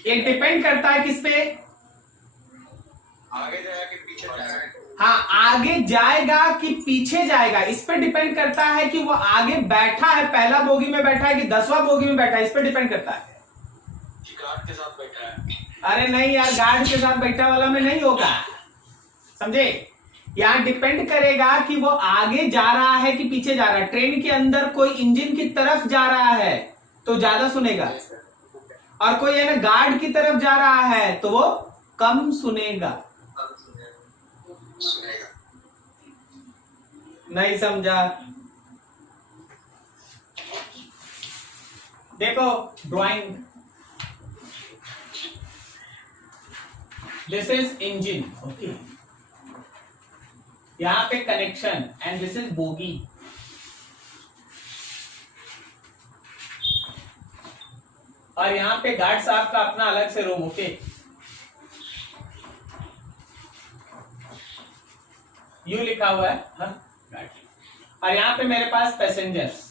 ये डिपेंड करता है किस पे? आगे जाएगा कि पीछे जाएगा? हाँ, आगे जाएगा कि पीछे जाएगा, इस पे डिपेंड करता है कि वो आगे बैठा है, पहला बोगी में बैठा है कि 10वां बोगी में बैठा है, इस पे डिपेंड करता है। गार्ड के साथ बैठा है? अरे नहीं यार, गार्ड के साथ बैठा वाला में नहीं होगा, समझे? यहाँ डिपेंड करेगा कि वो आगे जा रहा है कि पीछे जा रहा है। ट्रेन के अंदर कोई इंजन की तरफ जा रहा है तो ज्यादा सुनेगा, और कोई है ना गार्ड की तरफ जा रहा है तो वो कम सुनेगा। नहीं समझा? देखो drawing, this is engine, okay, यहां पे connection and this is bogie. और यहां पे गार्ड साहब का अपना अलग से रूम, ओके। यू लिखा हुआ है, हाँ, और यहां पे मेरे पास पैसेंजर्स।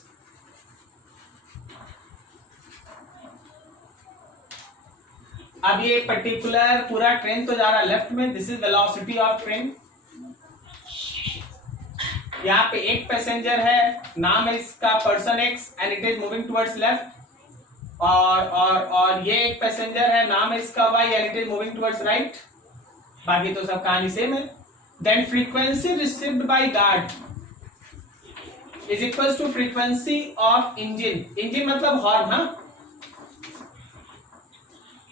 अब ये पर्टिकुलर पूरा ट्रेन तो जा रहा है लेफ्ट में, this is velocity of train. यहाँ पे एक पैसेंजर है, नाम है इसका person X and it is moving towards left. और ये एक पैसेंजर है, नाम है इसका Y and it is moving towards right. बाकी तो सब कहानी सेम है। Then frequency received by guard is equals to frequency of engine. Engine मतलब हॉर्न, हाँ।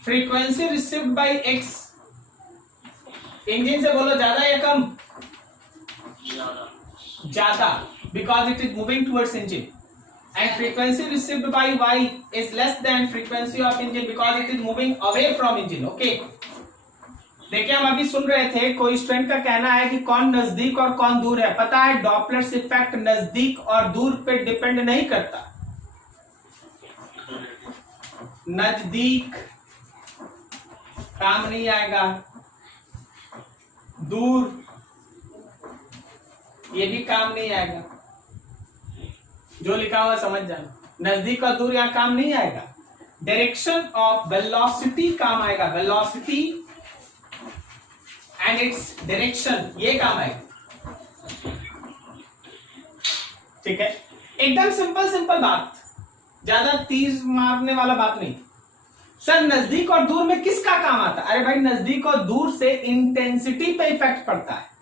Frequency received by X, engine से बोलो ज्यादा या कम? ज्यादा, because it is moving towards engine. And frequency received by Y is less than frequency of engine because it is moving away from engine, okay. देखिए हम अभी सुन रहे थे, कोई स्टूडेंट का कहना है कि कौन नजदीक और कौन दूर है। पता है डॉपलर्स इफेक्ट नजदीक और दूर पे डिपेंड नहीं करता। नजदीक काम नहीं आएगा, दूर ये भी काम नहीं आएगा। जो लिखा हुआ समझ जाना, नजदीक और दूर यहां काम नहीं आएगा। डायरेक्शन ऑफ वेलोसिटी काम आएगा, वेलोसिटी एंड इट्स डायरेक्शन ये काम आएगा, ठीक है। एकदम सिंपल सिंपल बात, ज्यादा तीर मारने वाला बात नहीं। सर नजदीक और दूर में किसका काम आता है? अरे भाई नजदीक और दूर से इंटेंसिटी पे इफेक्ट पड़ता है।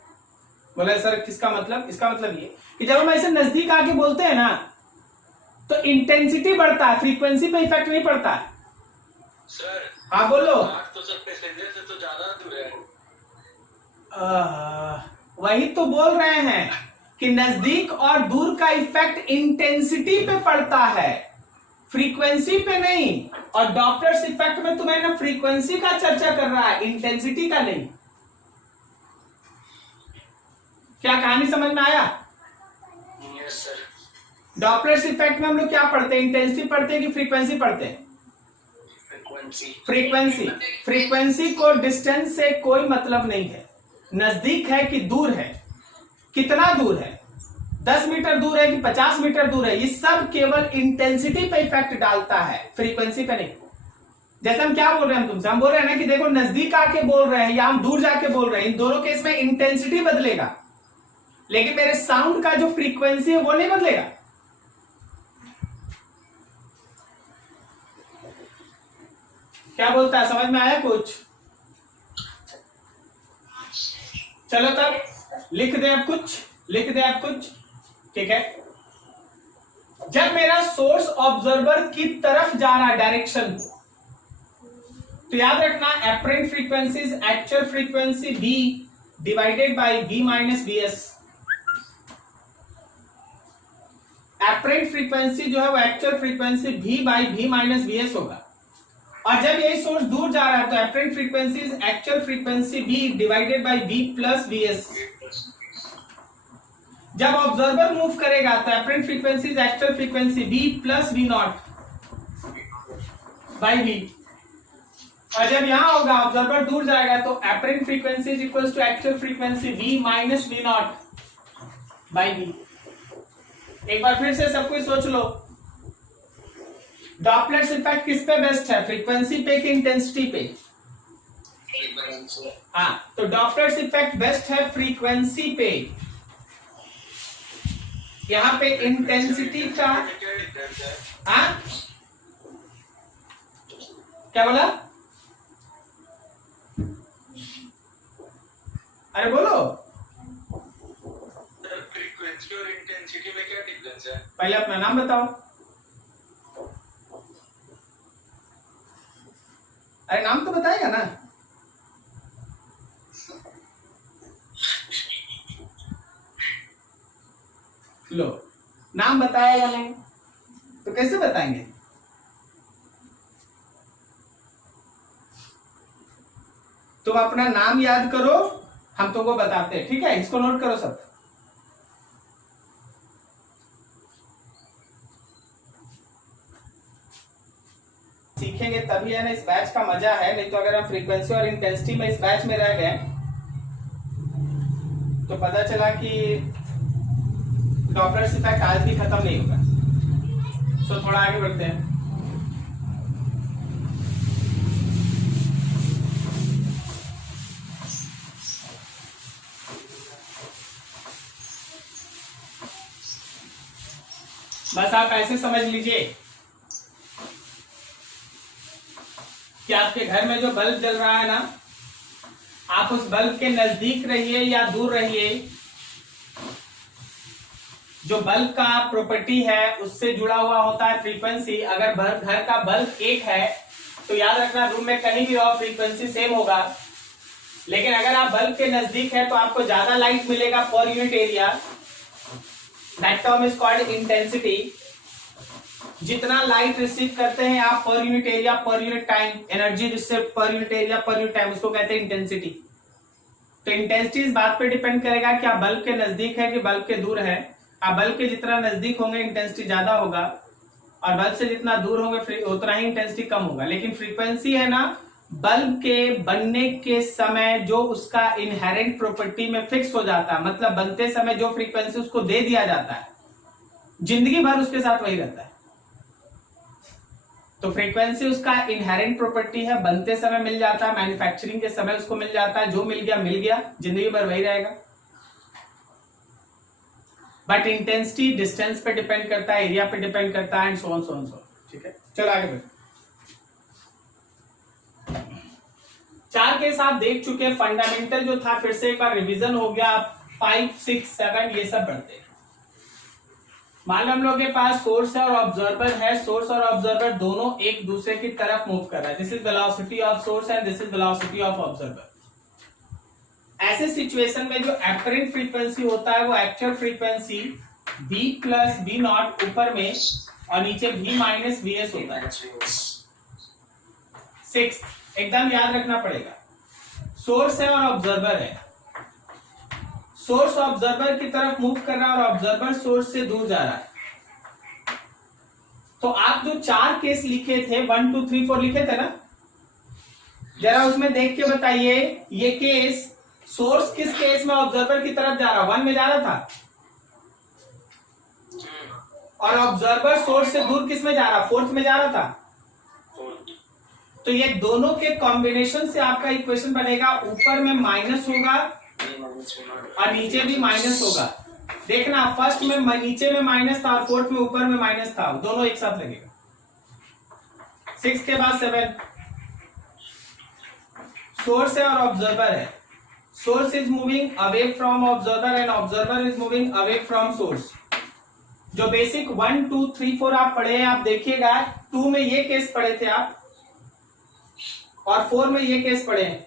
बोले सर किसका मतलब? इसका मतलब ये कि जब हम ऐसे नजदीक आके बोलते हैं ना तो इंटेंसिटी बढ़ता है, फ्रीक्वेंसी पे इफेक्ट नहीं पड़ता है। सर हाँ बोलो। तो सर पैसेंजर से तो ज्यादा दूर है। वही तो बोल रहे हैं कि नजदीक और दूर का इफेक्ट इंटेंसिटी पे पड़ता है, फ्रीक्वेंसी पे नहीं। और डॉप्लर्स इफेक्ट में तुम्हें ना फ्रीक्वेंसी का चर्चा कर रहा है, इंटेंसिटी का नहीं। क्या कहानी समझ में आया? Yes sir. डॉप्लर्स इफेक्ट में हम लोग क्या पढ़ते हैं, इंटेंसिटी पढ़ते हैं कि फ्रीक्वेंसी पढ़ते हैं? फ्रीक्वेंसी। फ्रीक्वेंसी को डिस्टेंस से कोई मतलब नहीं है, नजदीक है कि दूर है, कितना दूर है, 10 मीटर दूर है कि 50 मीटर दूर है, ये सब केवल इंटेंसिटी पे इफेक्ट डालता है, फ्रीक्वेंसी पे नहीं। जैसे हम क्या बोल रहे हैं, तुमसे हम बोल रहे हैं ना कि देखो नजदीक आके बोल रहे हैं या हम दूर जाके बोल रहे हैं, इन दोनों केस में इंटेंसिटी बदलेगा, लेकिन मेरे साउंड का जो फ्रीक्वेंसी है वो नहीं बदलेगा। क्या बोलता है, समझ में आया कुछ? चलो तब लिख दे अब कुछ, लिख दे अब कुछ, ठीक है। जब मेरा सोर्स ऑब्जर्वर की तरफ जा रहा है, डायरेक्शन, तो याद रखना apparent frequency is actual frequency v divided by v minus vs। Apparent frequency जो है वो actual frequency v by v minus vs होगा। और जब यही सोर्स दूर जा रहा है तो apparent frequency is actual frequency v divided by v plus vs। जब ऑब्जर्वर मूव करेगा तो apparent frequency is actual frequency v plus v not by v। और जब यहां होगा ऑब्जर्वर दूर जाएगा तो apparent frequency is equal to actual frequency v minus v not by v। एक बार फिर से सब कुछ सोच लो, डॉपलर्स इफेक्ट किस पे बेस्ट है, फ्रीक्वेंसी पे कि इंटेंसिटी पे? हाँ, तो डॉपलर्स इफेक्ट बेस्ट है फ्रीक्वेंसी पे। यहां पे इंटेंसिटी का हाँ क्या बोला? अरे बोलो। फ्रीक्वेंसी और इंटेंसिटी में क्या डिफरेंस है? पहले अपना नाम बताओ। अरे नाम तो बताएगा ना। लो, नाम बताएगा नहीं तो कैसे बताएंगे? तुम अपना नाम याद करो, हम तुमको बताते हैं, ठीक है? इसको नोट करो सब। सीखेंगे तभी है ना, इस बैच का मजा है। नहीं तो अगर हम फ्रीक्वेंसी और इंटेंसिटी में इस बैच में रह गए तो पता चला कि डॉपलर्स इफेक्ट आज भी खत्म नहीं होगा। सो थोड़ा आगे बढ़ते हैं। बस आप ऐसे समझ लीजिए कि आपके घर में जो बल्ब जल रहा है ना, आप उस बल्ब के नजदीक रहिए या दूर रहिए, जो बल्ब का प्रॉपर्टी है उससे जुड़ा हुआ होता है फ्रीक्वेंसी। अगर घर का बल्ब एक है तो याद रखना रूम में कहीं भी और फ्रीक्वेंसी सेम होगा, लेकिन अगर आप बल्ब के नजदीक है तो आपको ज्यादा लाइट मिलेगा per unit area. That term is called intensity. जितना लाइट रिसीव करते हैं आप per unit area, per unit time, energy receive per unit area, per unit time, उसको कहते हैं इंटेंसिटी। तो इंटेंसिटी इस बात पे डिपेंड करेगा कि आप बल्ब के नजदीक है कि बल्ब के दूर है। आप बल्ब के जितना नजदीक होंगे इंटेंसिटी ज्यादा होगा, और बल्ब से जितना दूर होंगे उतना ही इंटेंसिटी कम होगा। लेकिन फ्रीक्वेंसी है ना, बल्ब के बनने के समय जो उसका इनहेरेंट प्रॉपर्टी में फिक्स हो जाता है, मतलब बनते समय जो फ्रीक्वेंसी उसको दे दिया जाता है, जिंदगी भर उसके साथ वही रहता है। तो फ्रीक्वेंसी उसका इनहेरेंट प्रॉपर्टी है, बनते समय मिल जाता है, मैन्युफैक्चरिंग के समय उसको मिल जाता है, जो मिल गया, जिंदगी भर वही रहेगा। बट इंटेंसिटी डिस्टेंस पे डिपेंड करता है, एरिया पे डिपेंड करता है, and so on so on so. ठीक है, चलो आगे बढ़ते। 4 केस आप देख चुके, फंडामेंटल जो था फिर से एक बार रिवीजन हो गया। 5, 6, 7 ये सब पढ़ते हैं। मान लो हम लोग के पास सोर्स है और ऑब्जर्वर है, सोर्स और ऑब्जर्वर दोनों एक दूसरे की तरफ मूव कर रहा है। This is velocity of source and this is velocity of observer. ऐसे सिचुएशन में जो एपरेंट फ्रीक्वेंसी होता है वो actual frequency v plus v not ऊपर में और नीचे v माइनस वी एस होता है। 6 एकदम याद रखना पड़ेगा, सोर्स है और ऑब्जर्वर है। सोर्स ऑब्जर्वर की तरफ मूव कर रहा है और ऑब्जर्वर सोर्स से दूर जा रहा है। तो आप जो 4 केस लिखे थे 1 2 3 4 लिखे थे ना, जरा उसमें देख के बताइए ये केस सोर्स किस केस में ऑब्जर्वर की तरफ जा रहा, 1 में जा रहा था, और ऑब्जर्वर सोर्स से दूर किस में जा रहा, 4th में जा रहा था। तो ये दोनों के कॉम्बिनेशन से आपका इक्वेशन बनेगा, ऊपर में माइनस होगा और नीचे भी माइनस होगा। देखना फर्स्ट में नीचे में माइनस था और 4th में ऊपर में माइनस था, दोनों एक साथ लगेगा। 6 के बाद 7, सोर्स है और ऑब्जर्वर है। Source is moving away from observer and observer is moving away from source. जो बेसिक 1 2 3 4 आप पढ़े हैं, आप देखिएगा 2 में ये केस पढ़े थे आप और 4 में ये केस पढ़े हैं।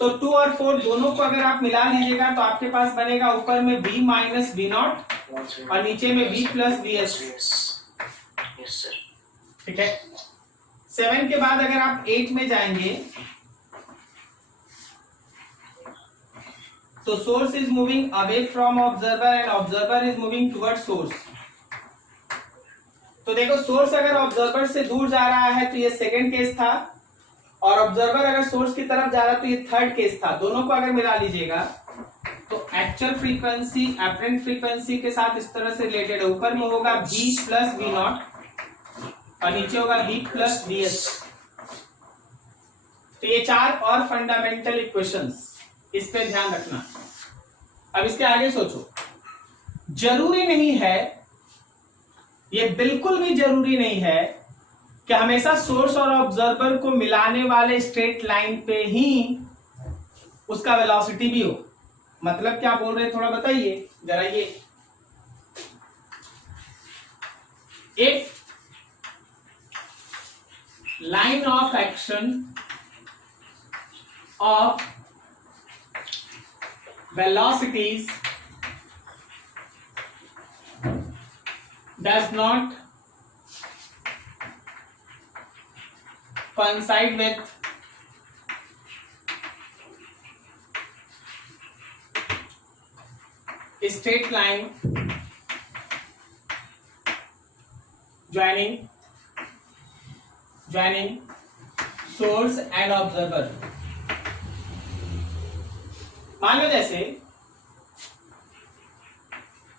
तो 2 और 4 दोनों को अगर आप मिला लीजिएगा तो आपके पास बनेगा ऊपर में v माइनस वी नॉट और नीचे में v प्लस वी एस। ठीक है। 7 के बाद अगर आप 8 में जाएंगे तो source is moving away from observer and observer is moving toward source. तो देखो सोर्स अगर ऑब्जर्वर से दूर जा रहा है तो ये सेकंड केस था, और ऑब्जर्वर अगर सोर्स की तरफ जा रहा है तो ये थर्ड केस था। दोनों को अगर मिला लीजिएगा तो एक्चुअल फ्रीक्वेंसी एपरेंट फ्रीक्वेंसी के साथ इस तरह से रिलेटेड है। ऊपर में होगा v प्लस वी नॉट और नीचे होगा v प्लस वी एस। तो ये 4 और फंडामेंटल इक्वेशंस, इस पे ध्यान रखना। अब इसके आगे सोचो, जरूरी नहीं है, ये बिल्कुल भी जरूरी नहीं है कि हमेशा सोर्स और ऑब्जर्वर को मिलाने वाले स्ट्रेट लाइन पे ही उसका वेलोसिटी भी हो। मतलब क्या बोल रहे हैं थोड़ा बताइए जरा। ये एक line of action of velocities does not coincide with straight line joining source and observer। मान लो जैसे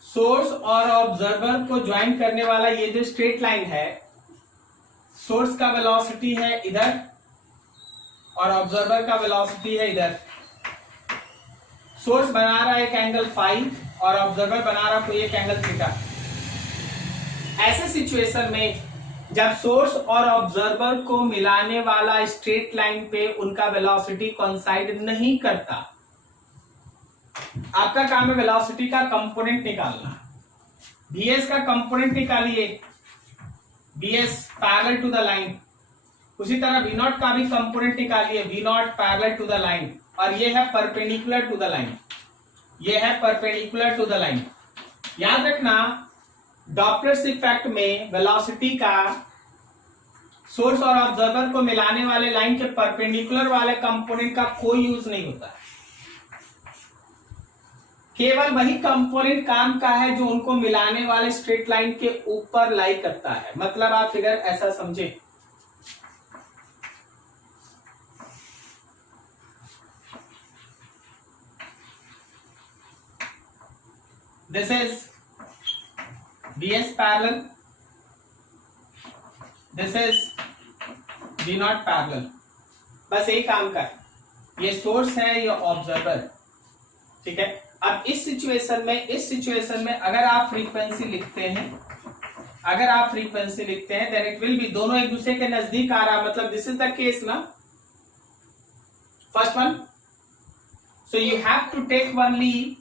सोर्स और ऑब्जर्वर को ज्वाइन करने वाला ये जो स्ट्रेट लाइन है, सोर्स का वेलोसिटी है इधर और ऑब्जर्वर का वेलोसिटी है इधर। सोर्स बना रहा है एक एंगल फाई और ऑब्जर्वर बना रहा कोई एक एंगल थीटा। ऐसे सिचुएशन में जब सोर्स और ऑब्जर्वर को मिलाने वाला स्ट्रेट लाइन पे उनका वेलोसिटी कोइंसाइड नहीं करता, आपका काम है वेलोसिटी का कंपोनेंट निकालना। vs का कंपोनेंट निकालिए, vs parallel to the line. उसी तरह v नॉट का भी कंपोनेंट निकालिए, v not parallel to the line, और ये है परपेंडिकुलर टू द लाइन, ये है परपेंडिकुलर टू द लाइन। याद रखना डॉपलर्स इफेक्ट में वेलोसिटी का सोर्स और ऑब्जर्वर को मिलाने वाले लाइन के परपेंडिकुलर वाले कंपोनेंट का कोई यूज नहीं होता। केवल वही कंपोनेंट काम का है जो उनको मिलाने वाले स्ट्रेट लाइन के ऊपर लाई करता है। मतलब आप फिगर ऐसा समझे, this is vs parallel, this is v not parallel, बस यही काम का है। ये सोर्स है, ये ऑब्जर्वर। ठीक है। अब इस सिचुएशन में अगर आप फ्रीक्वेंसी लिखते हैं, देन इट विल बी दोनों एक दूसरे के नजदीक आ रहा, मतलब दिस इज द केस ना, first one. So you have to take only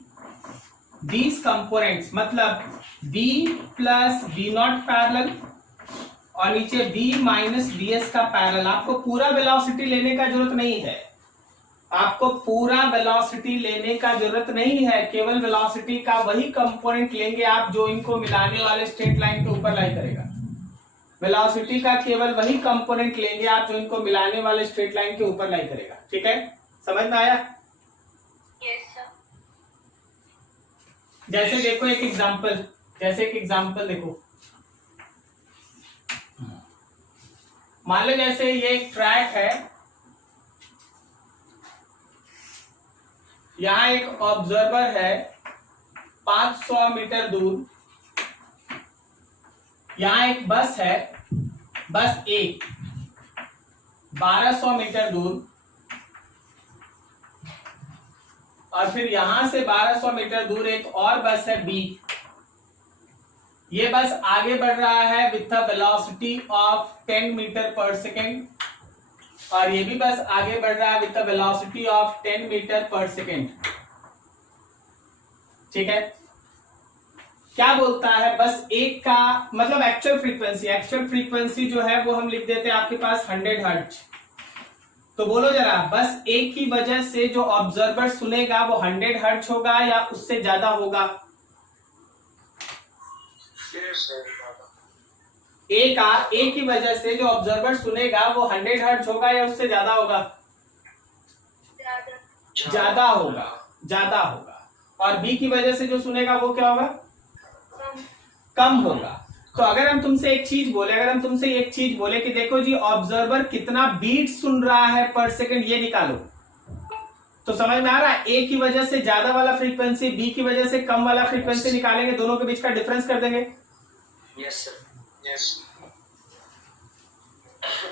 these components, मतलब V plus v not parallel और नीचे V माइनस वी एस का पैरेलल। आपको पूरा वेलोसिटी लेने का जरूरत नहीं है, आपको पूरा वेलोसिटी लेने का जरूरत नहीं है, केवल वेलोसिटी का वही कंपोनेंट लेंगे आप जो इनको मिलाने वाले स्ट्रेट लाइन के ऊपर लाई करेगा। वेलोसिटी का केवल वही कंपोनेंट लेंगे आप जो इनको मिलाने वाले स्ट्रेट लाइन के ऊपर लाई करेगा। ठीक है, समझ में आया? Yes sir. जैसे देखो एक एग्जांपल देखो, मान लो जैसे ये एक ट्रैक है, यहां एक ऑब्जर्वर है 500 मीटर दूर, यहां एक बस है, बस ए 1200 मीटर दूर, और फिर यहां से 1200 मीटर दूर एक और बस है बी। ये बस आगे बढ़ रहा है with a velocity of 10 metre per second, और ये भी बस आगे बढ़ रहा है with a velocity of 10 metre per second. ठीक है, क्या बोलता है बस एक का मतलब एक्चुअल फ्रीक्वेंसी जो है वो हम लिख देते हैं आपके पास 100 हर्ट्ज। तो बोलो जरा, बस एक की वजह से जो ऑब्जर्वर सुनेगा वो 100 हर्ट्ज होगा या उससे ज्यादा होगा? एक की वजह से जो ऑब्जर्वर सुनेगा वो 100 हर्ट्ज होगा या उससे ज्यादा होगा? ज्यादा होगा। और बी की वजह से जो सुनेगा वो क्या होगा? कम होगा। तो अगर हम तुमसे एक चीज बोले कि देखो जी ऑब्जर्वर कितना बीट सुन रहा है पर सेकंड, ये निकालो, तो समझ में आ रहा है? ए की वजह से ज्यादा वाला फ्रीक्वेंसी, बी की वजह से कम वाला फ्रीक्वेंसी निकालेंगे, दोनों के बीच का डिफरेंस कर देंगे। Yes sir. यस।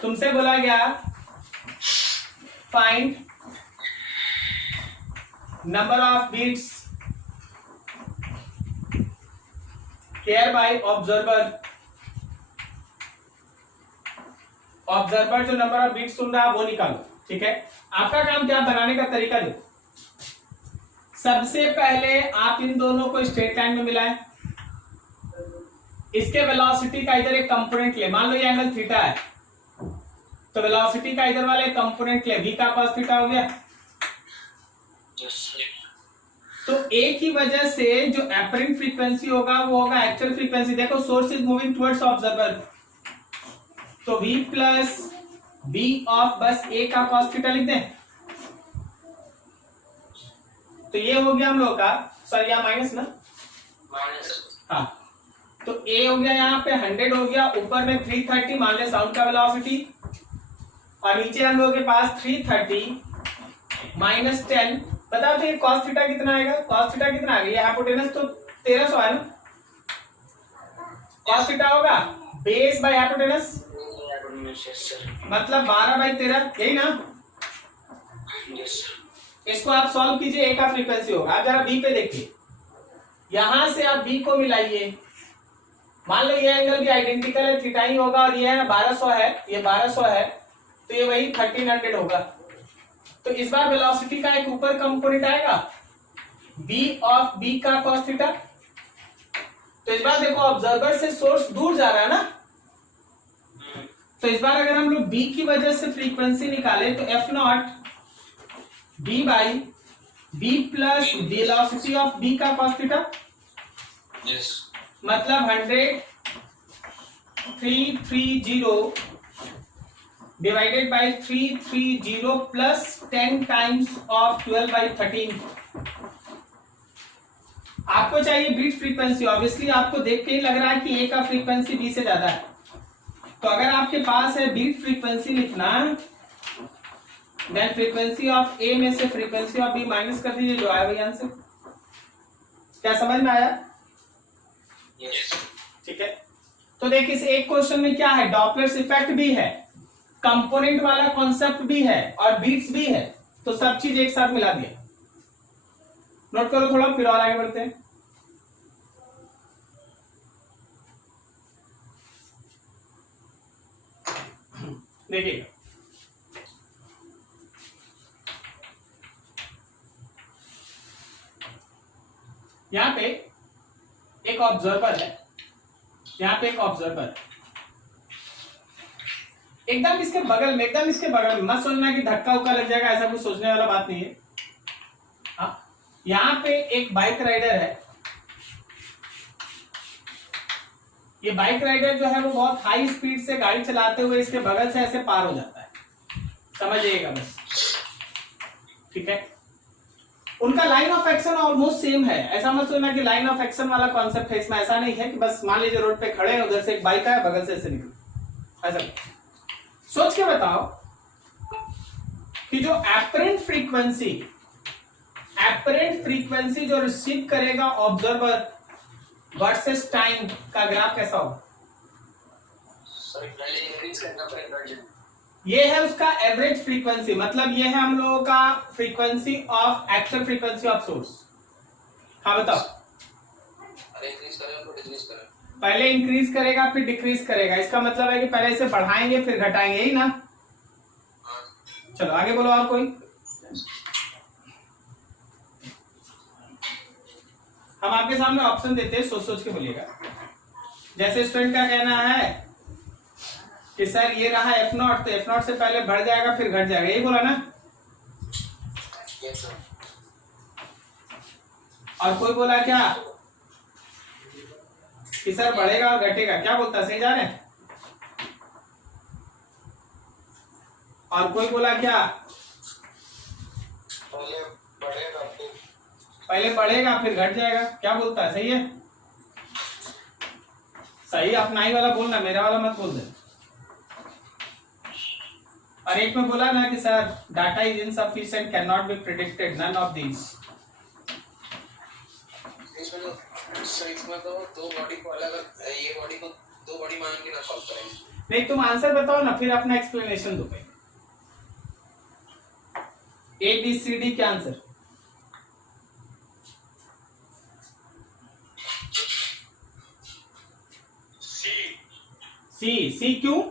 तुमसे बोला गया find number of beats care by observer जो नंबर ऑफ बीट सुन रहा है वो निकालो। ठीक है, आपका काम क्या बनाने का तरीका देखो। सबसे पहले आप इन दोनों को स्ट्रेट लाइन में मिलाएं, इसके वेलोसिटी का इधर एक कंपोनेंट ले, मान लो ये एंगल थीटा है, तो वेलोसिटी का इधर वाला एक कंपोनेंट ले, v का cos थीटा हो गया। तो ए की वजह से जो एपरेंट फ्रीक्वेंसी होगा वो होगा एक्चुअल फ्रीक्वेंसी। देखो source is moving towards observer, तो v प्लस बी ऑफ बस ए का cos थीटा लिख दें। तो ये हो गया हम लोग का, सॉरी यहाँ माइनस ना, हाँ, तो ए हो गया यहाँ पे 100 हो गया, ऊपर में 330 मान ले साउंड का वेलोसिटी, और नीचे हम लोगों के पास 330 माइनस 10। बताओ तो ये cos थीटा कितना आएगा? cos थीटा कितना आ गया? ये हाइपोटेनस तो 1300 है ना, cos थीटा होगा बेस बाय हाइपोटेनस, मतलब 12/13, यही ना? इसको आप सॉल्व कीजिए, ए का फ्रीक्वेंसी होगा। आप जरा बी पे देखिए, यहां से आप बी को मिलाइए, मान लो ये एंगल भी आइडेंटिकल है, थीटा ही होगा, और ये है 1200 है, ये 1200 है, तो ये वही 1300 होगा। तो इस बार वेलोसिटी का एक ऊपर कंपोनेंट आएगा v ऑफ b का cos थीटा। तो इस बार देखो ऑब्जर्वर से सोर्स दूर जा रहा है ना, तो इस बार अगर हम लोग b की वजह से फ्रीक्वेंसी निकाले तो f not b by b plus velocity of b का cos थीटा, मतलब 330 divided by 330 plus 10 times of 12/13। आपको चाहिए बीट फ्रीक्वेंसी, ऑब्वियसली आपको देख के ही लग रहा है कि ए का फ्रीक्वेंसी बी से ज्यादा है, तो अगर आपके पास है बीट फ्रीक्वेंसी लिखना, देन फ्रीक्वेंसी ऑफ ए में से फ्रीक्वेंसी ऑफ बी माइनस कर दीजिए, जो आया वही आंसर। क्या समझ में आया? ठीक है, तो देखिए इस एक क्वेश्चन में क्या है, डॉपलर्स इफेक्ट भी है, कंपोनेंट वाला कॉन्सेप्ट भी है और बीट्स भी है, तो सब चीज एक साथ मिला दिया। नोट करो थोड़ा, फिर और आगे बढ़ते हैं। देखिए यहां पे एक ऑब्जर्वर है, यहाँ पे एक ऑब्जर्वर है, एकदम इसके बगल में, एकदम इसके बगल में। मत सोचना कि धक्का उक्का लग जाएगा, ऐसा कुछ सोचने वाला बात नहीं है। हाँ, यहाँ पे एक बाइक राइडर है। ये बाइक राइडर जो है वो बहुत हाई स्पीड से गाड़ी चलाते हुए इसके बगल से ऐसे पार हो जाता है, समझिएगा बस, ठीक है। उनका line of action almost same है। ऐसा मत सोचना कि लाइन ऑफ एक्शन वाला कॉन्सेप्ट है इसमें, ऐसा नहीं है कि बस मान लीजिए रोड पे खड़े हैं, उधर से एक बाइक आया, बगल से ऐसे निकले, ऐसा सोच के बताओ कि जो एपरेंट फ्रीक्वेंसी जो रिसीव करेगा ऑब्जर्वर वर्सेस टाइम का ग्राफ कैसा होगा? पहले इंक्रीज करना पड़ेगा। ये है उसका एवरेज फ्रीक्वेंसी, मतलब ये है हम लोगों का frequency of actual frequency of source. हाँ बताओ। अरे इंक्रीज करेगा तो डिक्रीज करेगा। पहले इंक्रीज करेगा फिर डिक्रीज करेगा, इसका मतलब है कि पहले इसे बढ़ाएंगे फिर घटाएंगे, ही ना? चलो आगे बोलो, और कोई? हम आपके सामने ऑप्शन देते हैं, सोच सोच के बोलिएगा। जैसे स्टूडेंट का कहना है कि सर ये रहा F0, तो F0 से पहले बढ़ जाएगा फिर घट जाएगा, यही बोला ना? Yes sir. और कोई बोला क्या कि सर बढ़ेगा और घटेगा, क्या बोलता, सही जा रहे हैं? और कोई बोला क्या पहले बढ़ेगा फिर घट जाएगा, क्या बोलता है, सही है? सही अपना ही वाला बोलना, मेरा वाला मत बोल दे। और एक में बोला ना कि sir data is insufficient, can not be predicted, none of these. इसमें तो दो बॉडी को अलग, ये बॉडी को दो बॉडी मान के ना सॉल्व करेंगे। नहीं, तुम आंसर बताओ ना, फिर अपना एक्सप्लेनेशन दो। ए बी सी डी क्या आंसर? सी क्यों?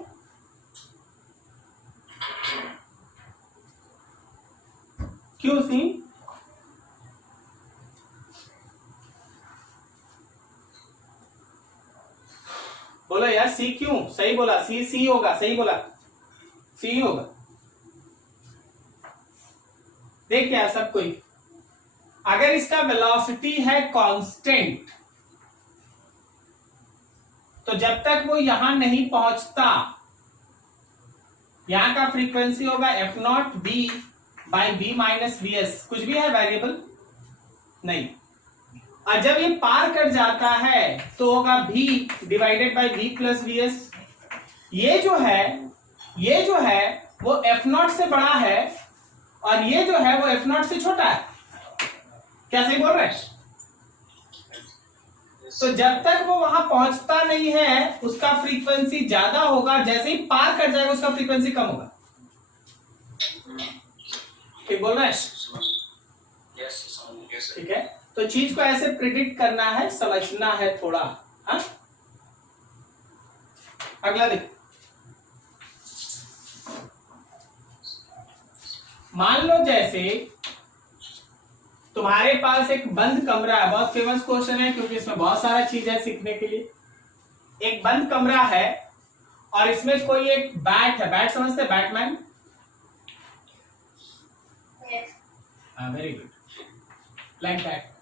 क्यों सी? बोलो यार, सी क्यों? सही बोला, सी होगा, सही बोला, सी होगा। देख क्या सब कोई, अगर इसका वेलोसिटी है कांस्टेंट, तो जब तक वो यहां नहीं पहुंचता, यहां का फ्रीक्वेंसी होगा F0 B by B minus VS, कुछ भी है वेरिएबल नहीं। और जब ये पार कर जाता है तो होगा V divided by V plus VS। ये जो है वो F0 से बड़ा है और ये जो है वो F0 से छोटा है, क्या सही बोल रहे हैं? तो जब तक वो वहां पहुंचता नहीं है उसका फ्रीक्वेंसी ज्यादा होगा, जैसे ही पार कर जाएगा उसका फ्रीक्वेंसी कम होगा। ठीक बोल रहे हैं? ठीक है, तो चीज को ऐसे प्रिडिक्ट करना है, समझना है थोड़ा। हाँ, अगला देखो। मान लो जैसे तुम्हारे पास एक बंद कमरा है, बहुत फेमस क्वेश्चन है क्योंकि इसमें बहुत सारा चीज है सीखने के लिए। एक बंद कमरा है और इसमें कोई एक बैट है, बैट समझते हैं, Batman? Very good, like that.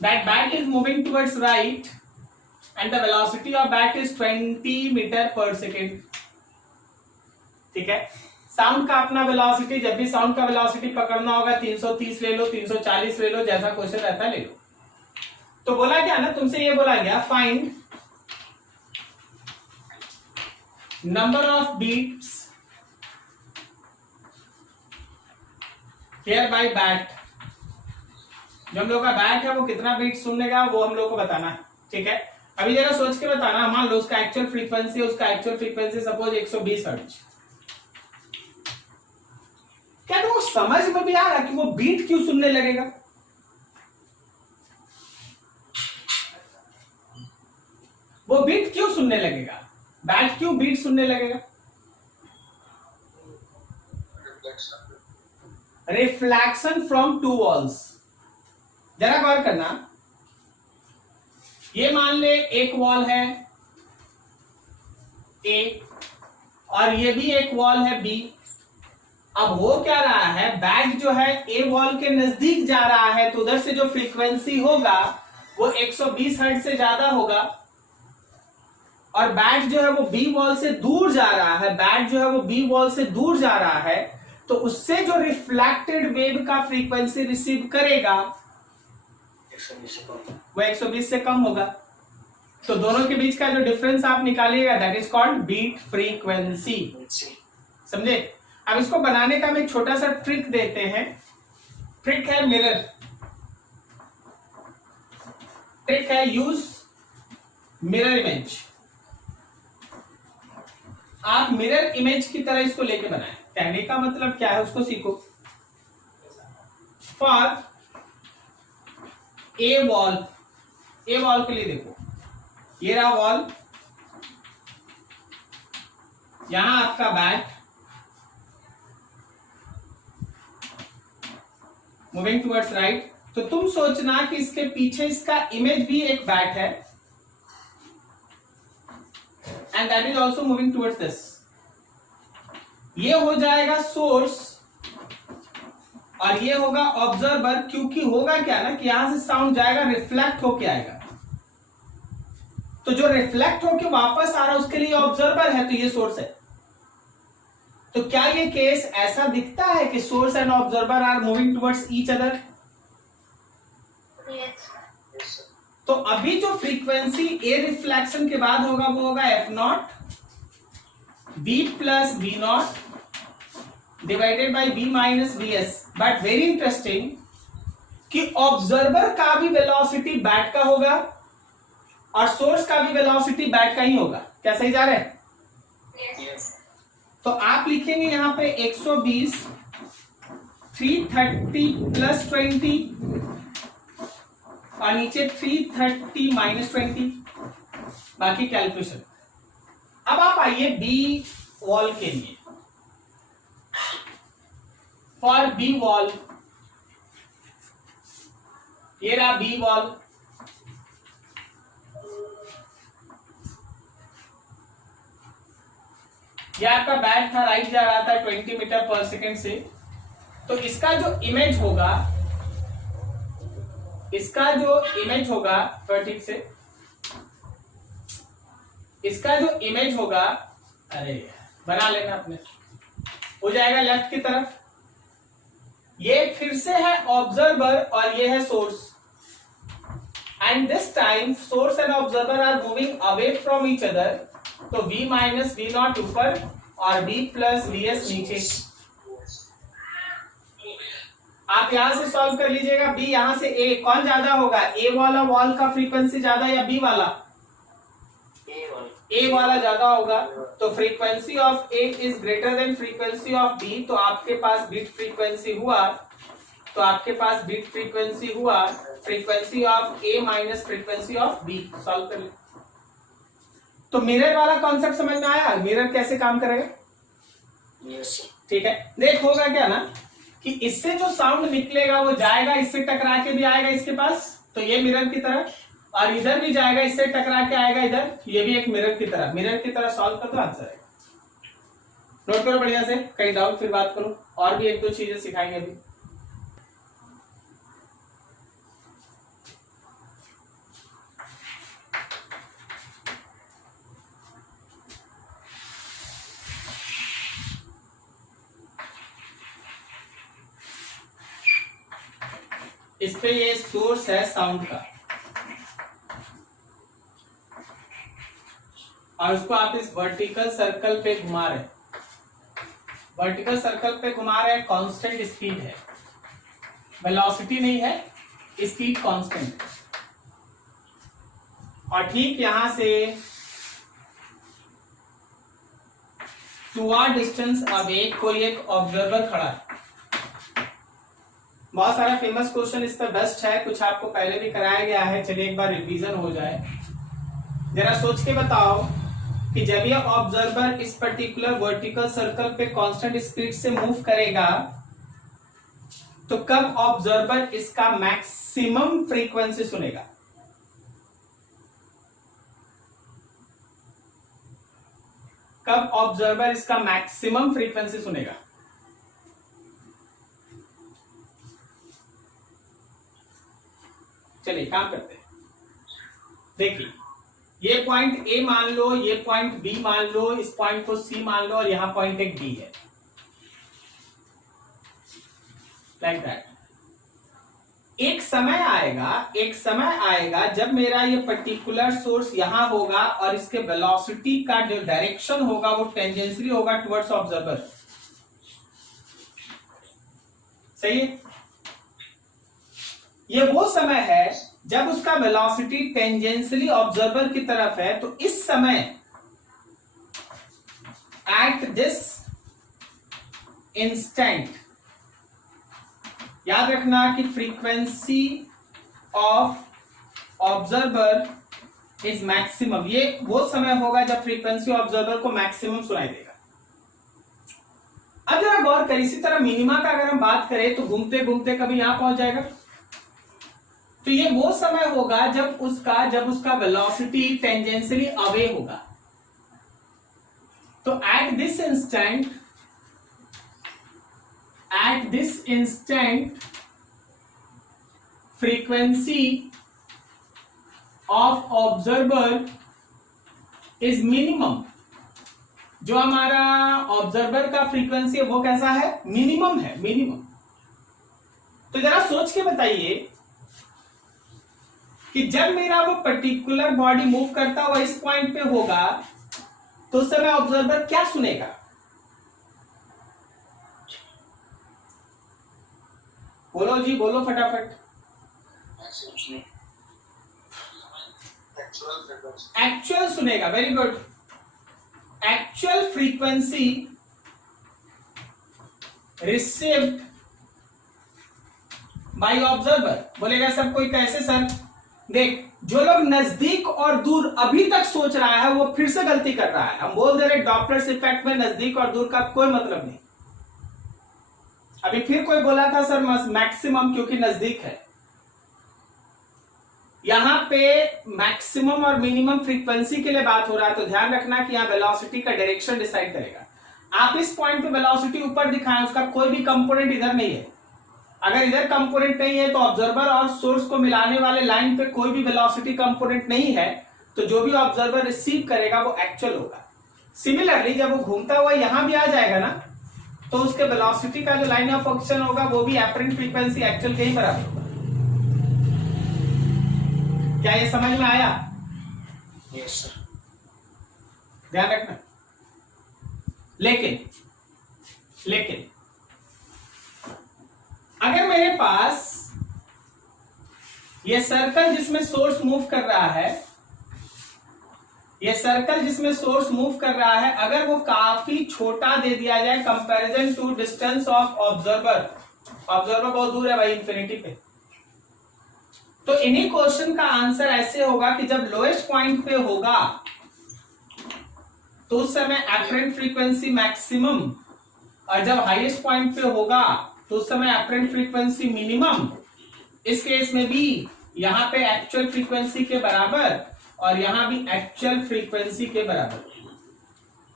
That bat is moving towards right and the velocity of bat is 20 metre per second. ठीक है, साउंड का अपना वेलोसिटी, जब भी साउंड का वेलोसिटी पकड़ना होगा 330 ले लो, 340 ले लो, जैसा क्वेश्चन रहता है ले लो। तो बोला क्या ना, तुमसे ये बोला गया find number of beats here by bat. जो हम लोग का बैट है वो कितना बीट सुनेगा वो हम लोग को बताना है। ठीक है, अभी जरा सोच के बताना। मान लो उसका एक्चुअल फ्रीक्वेंसी सपोज 120 हर्ट्ज। क्या तुमको समझ में भी आ रहा कि वो बीट क्यों सुनने लगेगा? वो बीट क्यों सुनने लगेगा? बैट क्यों बीट सुनने लगेगा? Reflection from two walls. जरा गौर करना, ये मान ले एक वॉल है ए और ये भी एक वॉल है बी। अब हो क्या रहा है, बैट जो है ए वॉल के नजदीक जा रहा है तो उधर से जो फ्रीक्वेंसी होगा वो 120 हर्ट्ज से ज्यादा होगा, और बैट जो है वो बी वॉल से दूर जा रहा है, बैट जो है वो बी वॉल से दूर जा रहा है तो उससे जो रिफ्लेक्टेड वेव का फ्रीक्वेंसी रिसीव करेगा वो 120 से कम होगा। तो दोनों के बीच का जो डिफरेंस आप निकालिएगा that is called beat frequency. समझे? अब इसको बनाने का हम एक छोटा सा ट्रिक देते हैं। ट्रिक है मिरर, ट्रिक है यूज मिरर इमेज। आप मिरर इमेज की तरह इसको लेके बनाएं। कहने का मतलब क्या है उसको सीखो। For a wall, A wall के लिए देखो, ये रहा वॉल, यहां आपका बैट मूविंग टुवर्ड्स राइट, तो तुम सोचना कि इसके पीछे इसका इमेज भी एक बैट है and that is also moving towards this. ये हो जाएगा सोर्स और ये होगा ऑब्जर्वर, क्योंकि होगा क्या ना कि यहां से साउंड जाएगा रिफ्लेक्ट होके आएगा, तो जो रिफ्लेक्ट होके वापस आ रहा है उसके लिए ऑब्जर्वर है तो ये सोर्स है। तो क्या ये केस ऐसा दिखता है कि source and observer are moving towards each other? Yes. तो अभी जो फ्रीक्वेंसी ए रिफ्लेक्शन के बाद होगा वो होगा f not b plus b not divided by b minus b s. But very interesting कि ऑब्जर्वर का भी वेलोसिटी बैट का होगा और सोर्स का भी वेलोसिटी बैट का ही होगा। क्या सही जा रहे हैं? Yes. तो आप लिखेंगे यहां पे 120 330 प्लस 20 और नीचे 330 माइनस 20, बाकी कैलकुलेशन। अब आप आइए बी वॉल के लिए। फॉर बी वॉल, ये रहा बी वॉल, ये आपका बैट था, राइट जा रहा था 20 मीटर पर सेकेंड से, तो इसका जो इमेज होगा, इसका जो इमेज होगा तो ठीक से, इसका जो इमेज होगा, अरे बना लेना अपने, हो जाएगा लेफ्ट की तरफ। ये फिर से है ऑब्जर्वर और ये है source, and this time source and observer are moving away from each other, तो v माइनस वी नॉट ऊपर और b प्लस वी एस नीचे। आप यहां से सॉल्व कर लीजिएगा। b यहां से a, कौन ज्यादा होगा, a वाला वॉल का फ्रीक्वेंसी ज्यादा या b वाला? a वाला ज्यादा होगा, तो frequency of a is greater than frequency of b, तो आपके पास बीट फ्रीक्वेंसी हुआ, तो आपके पास बीट फ्रीक्वेंसी हुआ frequency of a minus frequency of b। Solve कर ले। तो मिरर वाला कॉन्सेप्ट समझ में आया, मिरर कैसे काम करेगा? ठीक है, देख होगा क्या ना कि इससे जो साउंड निकलेगा वो जाएगा, इससे टकरा के भी आएगा इसके पास, तो ये मिरर की तरह, और इधर भी जाएगा, इससे टकरा के आएगा इधर, ये भी एक मिरर की तरह। मिरर की तरह सॉल्व कर दो, आंसर आएगा। नोट करो बढ़िया से, कहीं डाउट फिर बात करो, और भी एक दो चीजें सिखाएंगे अभी। इस पे ये सोर्स है साउंड का, और उसको आप इस वर्टिकल सर्कल पे घुमा रहे हैं, वर्टिकल सर्कल पे घुमा रहे हैं, कांस्टेंट स्पीड है, वेलोसिटी नहीं है, स्पीड कांस्टेंट। और ठीक यहां से 2r डिस्टेंस अवे कोई एक ऑब्जर्वर खड़ा है। बहुत सारा फेमस क्वेश्चन इस पर बेस्ट है, कुछ आपको पहले भी कराया गया है, चलिए एक बार रिवीजन हो जाए। जरा सोच के बताओ कि जब ये ऑब्जर्वर इस पर्टिकुलर वर्टिकल सर्कल पे कांस्टेंट स्पीड से मूव करेगा तो कब ऑब्जर्वर इसका मैक्सिमम फ्रीक्वेंसी सुनेगा? कब ऑब्जर्वर इसका मैक्सिमम फ्रीक्वेंसी सुनेगा? चलिए काम करते हैं। देखिए, ये पॉइंट ए मान लो, ये पॉइंट बी मान लो, इस पॉइंट को सी मान लो, और यहां पॉइंट एक डी है, लाइक दैट। एक समय आएगा जब मेरा ये पर्टिकुलर सोर्स यहां होगा और इसके वेलोसिटी का जो डायरेक्शन होगा वो टेंजेंशियली होगा टुवर्ड्स ऑब्जर्वर। सही है? ये वो समय है जब उसका वेलोसिटी टेंजेंशियली ऑब्जर्वर की तरफ है। तो इस समय एट दिस इंस्टेंट याद रखना कि frequency of observer is maximum. ये वो समय होगा जब फ्रीक्वेंसी ऑब्जर्वर को मैक्सिमम सुनाई देगा। अब जरा गौर करें, इसी तरह मिनिमा का अगर हम बात करें तो घूमते घूमते कभी यहां पहुंच जाएगा। तो ये वो समय होगा जब उसका वेलोसिटी टेंजेंशियली अवे होगा। तो at this instant frequency of observer is minimum. जो हमारा ऑब्जर्वर का फ्रीक्वेंसी है वो कैसा है? मिनिमम है, मिनिमम। तो जरा सोच के बताइए कि जब मेरा वो पर्टिकुलर बॉडी मूव करता हुआ इस पॉइंट पे होगा तो उस समय ऑब्जर्वर क्या सुनेगा? बोलो जी, बोलो फटाफट। एक्चुअल सुनेगा। Very good. Actual frequency received bye observer. बोलेगा सब कोई कैसे सर? देख, जो लोग नजदीक और दूर अभी तक सोच रहा है वो फिर से गलती कर रहा है। हम बोल दे रहे डॉपलर्स इफेक्ट में नजदीक और दूर का कोई मतलब नहीं। अभी फिर कोई बोला था सर मैक्सिमम, क्योंकि नजदीक है। यहां पे मैक्सिमम और मिनिमम फ्रीक्वेंसी के लिए बात हो रहा है। तो ध्यान रखना कि यहां वेलोसिटी का डायरेक्शन डिसाइड करेगा। आप इस पॉइंट पे वेलोसिटी ऊपर दिखाएं, उसका कोई भी कंपोनेंट इधर नहीं है। अगर इधर कंपोनेंट नहीं है तो ऑब्जर्वर और सोर्स को मिलाने वाले लाइन पे कोई भी वेलोसिटी कंपोनेंट नहीं है। तो जो भी ऑब्जर्वर रिसीव करेगा वो एक्चुअल होगा। सिमिलरली जब वो घूमता हुआ यहां भी आ जाएगा ना, तो उसके वेलोसिटी का जो लाइन ऑफ एक्शन होगा वो भी एपरेंट फ्रीक्वेंसी एक्चुअल के ही बराबर होगा। क्या ये समझ में आया? Yes sir. ध्यान रखना। लेकिन अगर मेरे पास ये सर्कल जिसमें सोर्स मूव कर रहा है, अगर वो काफी छोटा दे दिया जाए comparison to distance of observer बहुत दूर है भाई, इंफिनिटी पे, तो इन्हीं क्वेश्चन का आंसर ऐसे होगा कि जब लोएस्ट पॉइंट पे होगा तो उस समय एपरेंट फ्रीक्वेंसी मैक्सिमम, और जब हाईएस्ट पॉइंट पे होगा तो उस समय एपरेंट फ्रीक्वेंसी मिनिमम। इस केस में भी यहां पे एक्चुअल फ्रीक्वेंसी के बराबर और यहां भी एक्चुअल फ्रीक्वेंसी के बराबर।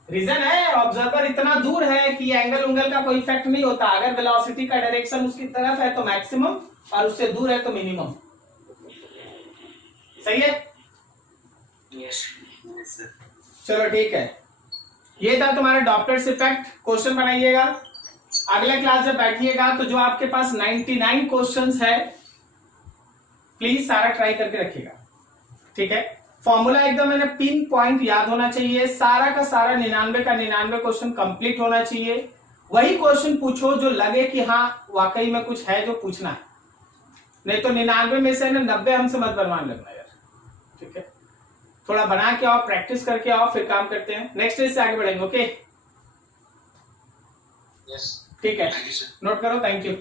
रीजन है ऑब्जर्वर इतना दूर है कि एंगल उंगल का कोई इफेक्ट नहीं होता। अगर वेलोसिटी का डायरेक्शन उसकी तरफ है तो मैक्सिमम और उससे दूर है तो मिनिमम। सही है? यस। चलो ठीक है, ये था तुम्हारा डॉपलर्स इफेक्ट। क्वेश्चन बनाइएगा। अगले क्लास जब बैठिएगा तो जो आपके पास 99 क्वेश्चंस है प्लीज सारा ट्राई करके रखिएगा। ठीक है? फॉर्मूला एकदम मैंने पिन पॉइंट याद होना चाहिए। सारा का सारा 99 का 99 क्वेश्चन कंप्लीट होना चाहिए। वही क्वेश्चन पूछो जो लगे कि हाँ वाकई में कुछ है जो पूछना है, नहीं तो 99 में से 90 हमसे मत बनवाने लगना यार। ठीक है? थोड़ा बना के आओ, प्रैक्टिस करके आओ, फिर काम करते हैं। नेक्स्ट डे से आगे बढ़ेंगे। ओके? यस। ठीक है, थैंक यू सर। नोट करो। Thank you.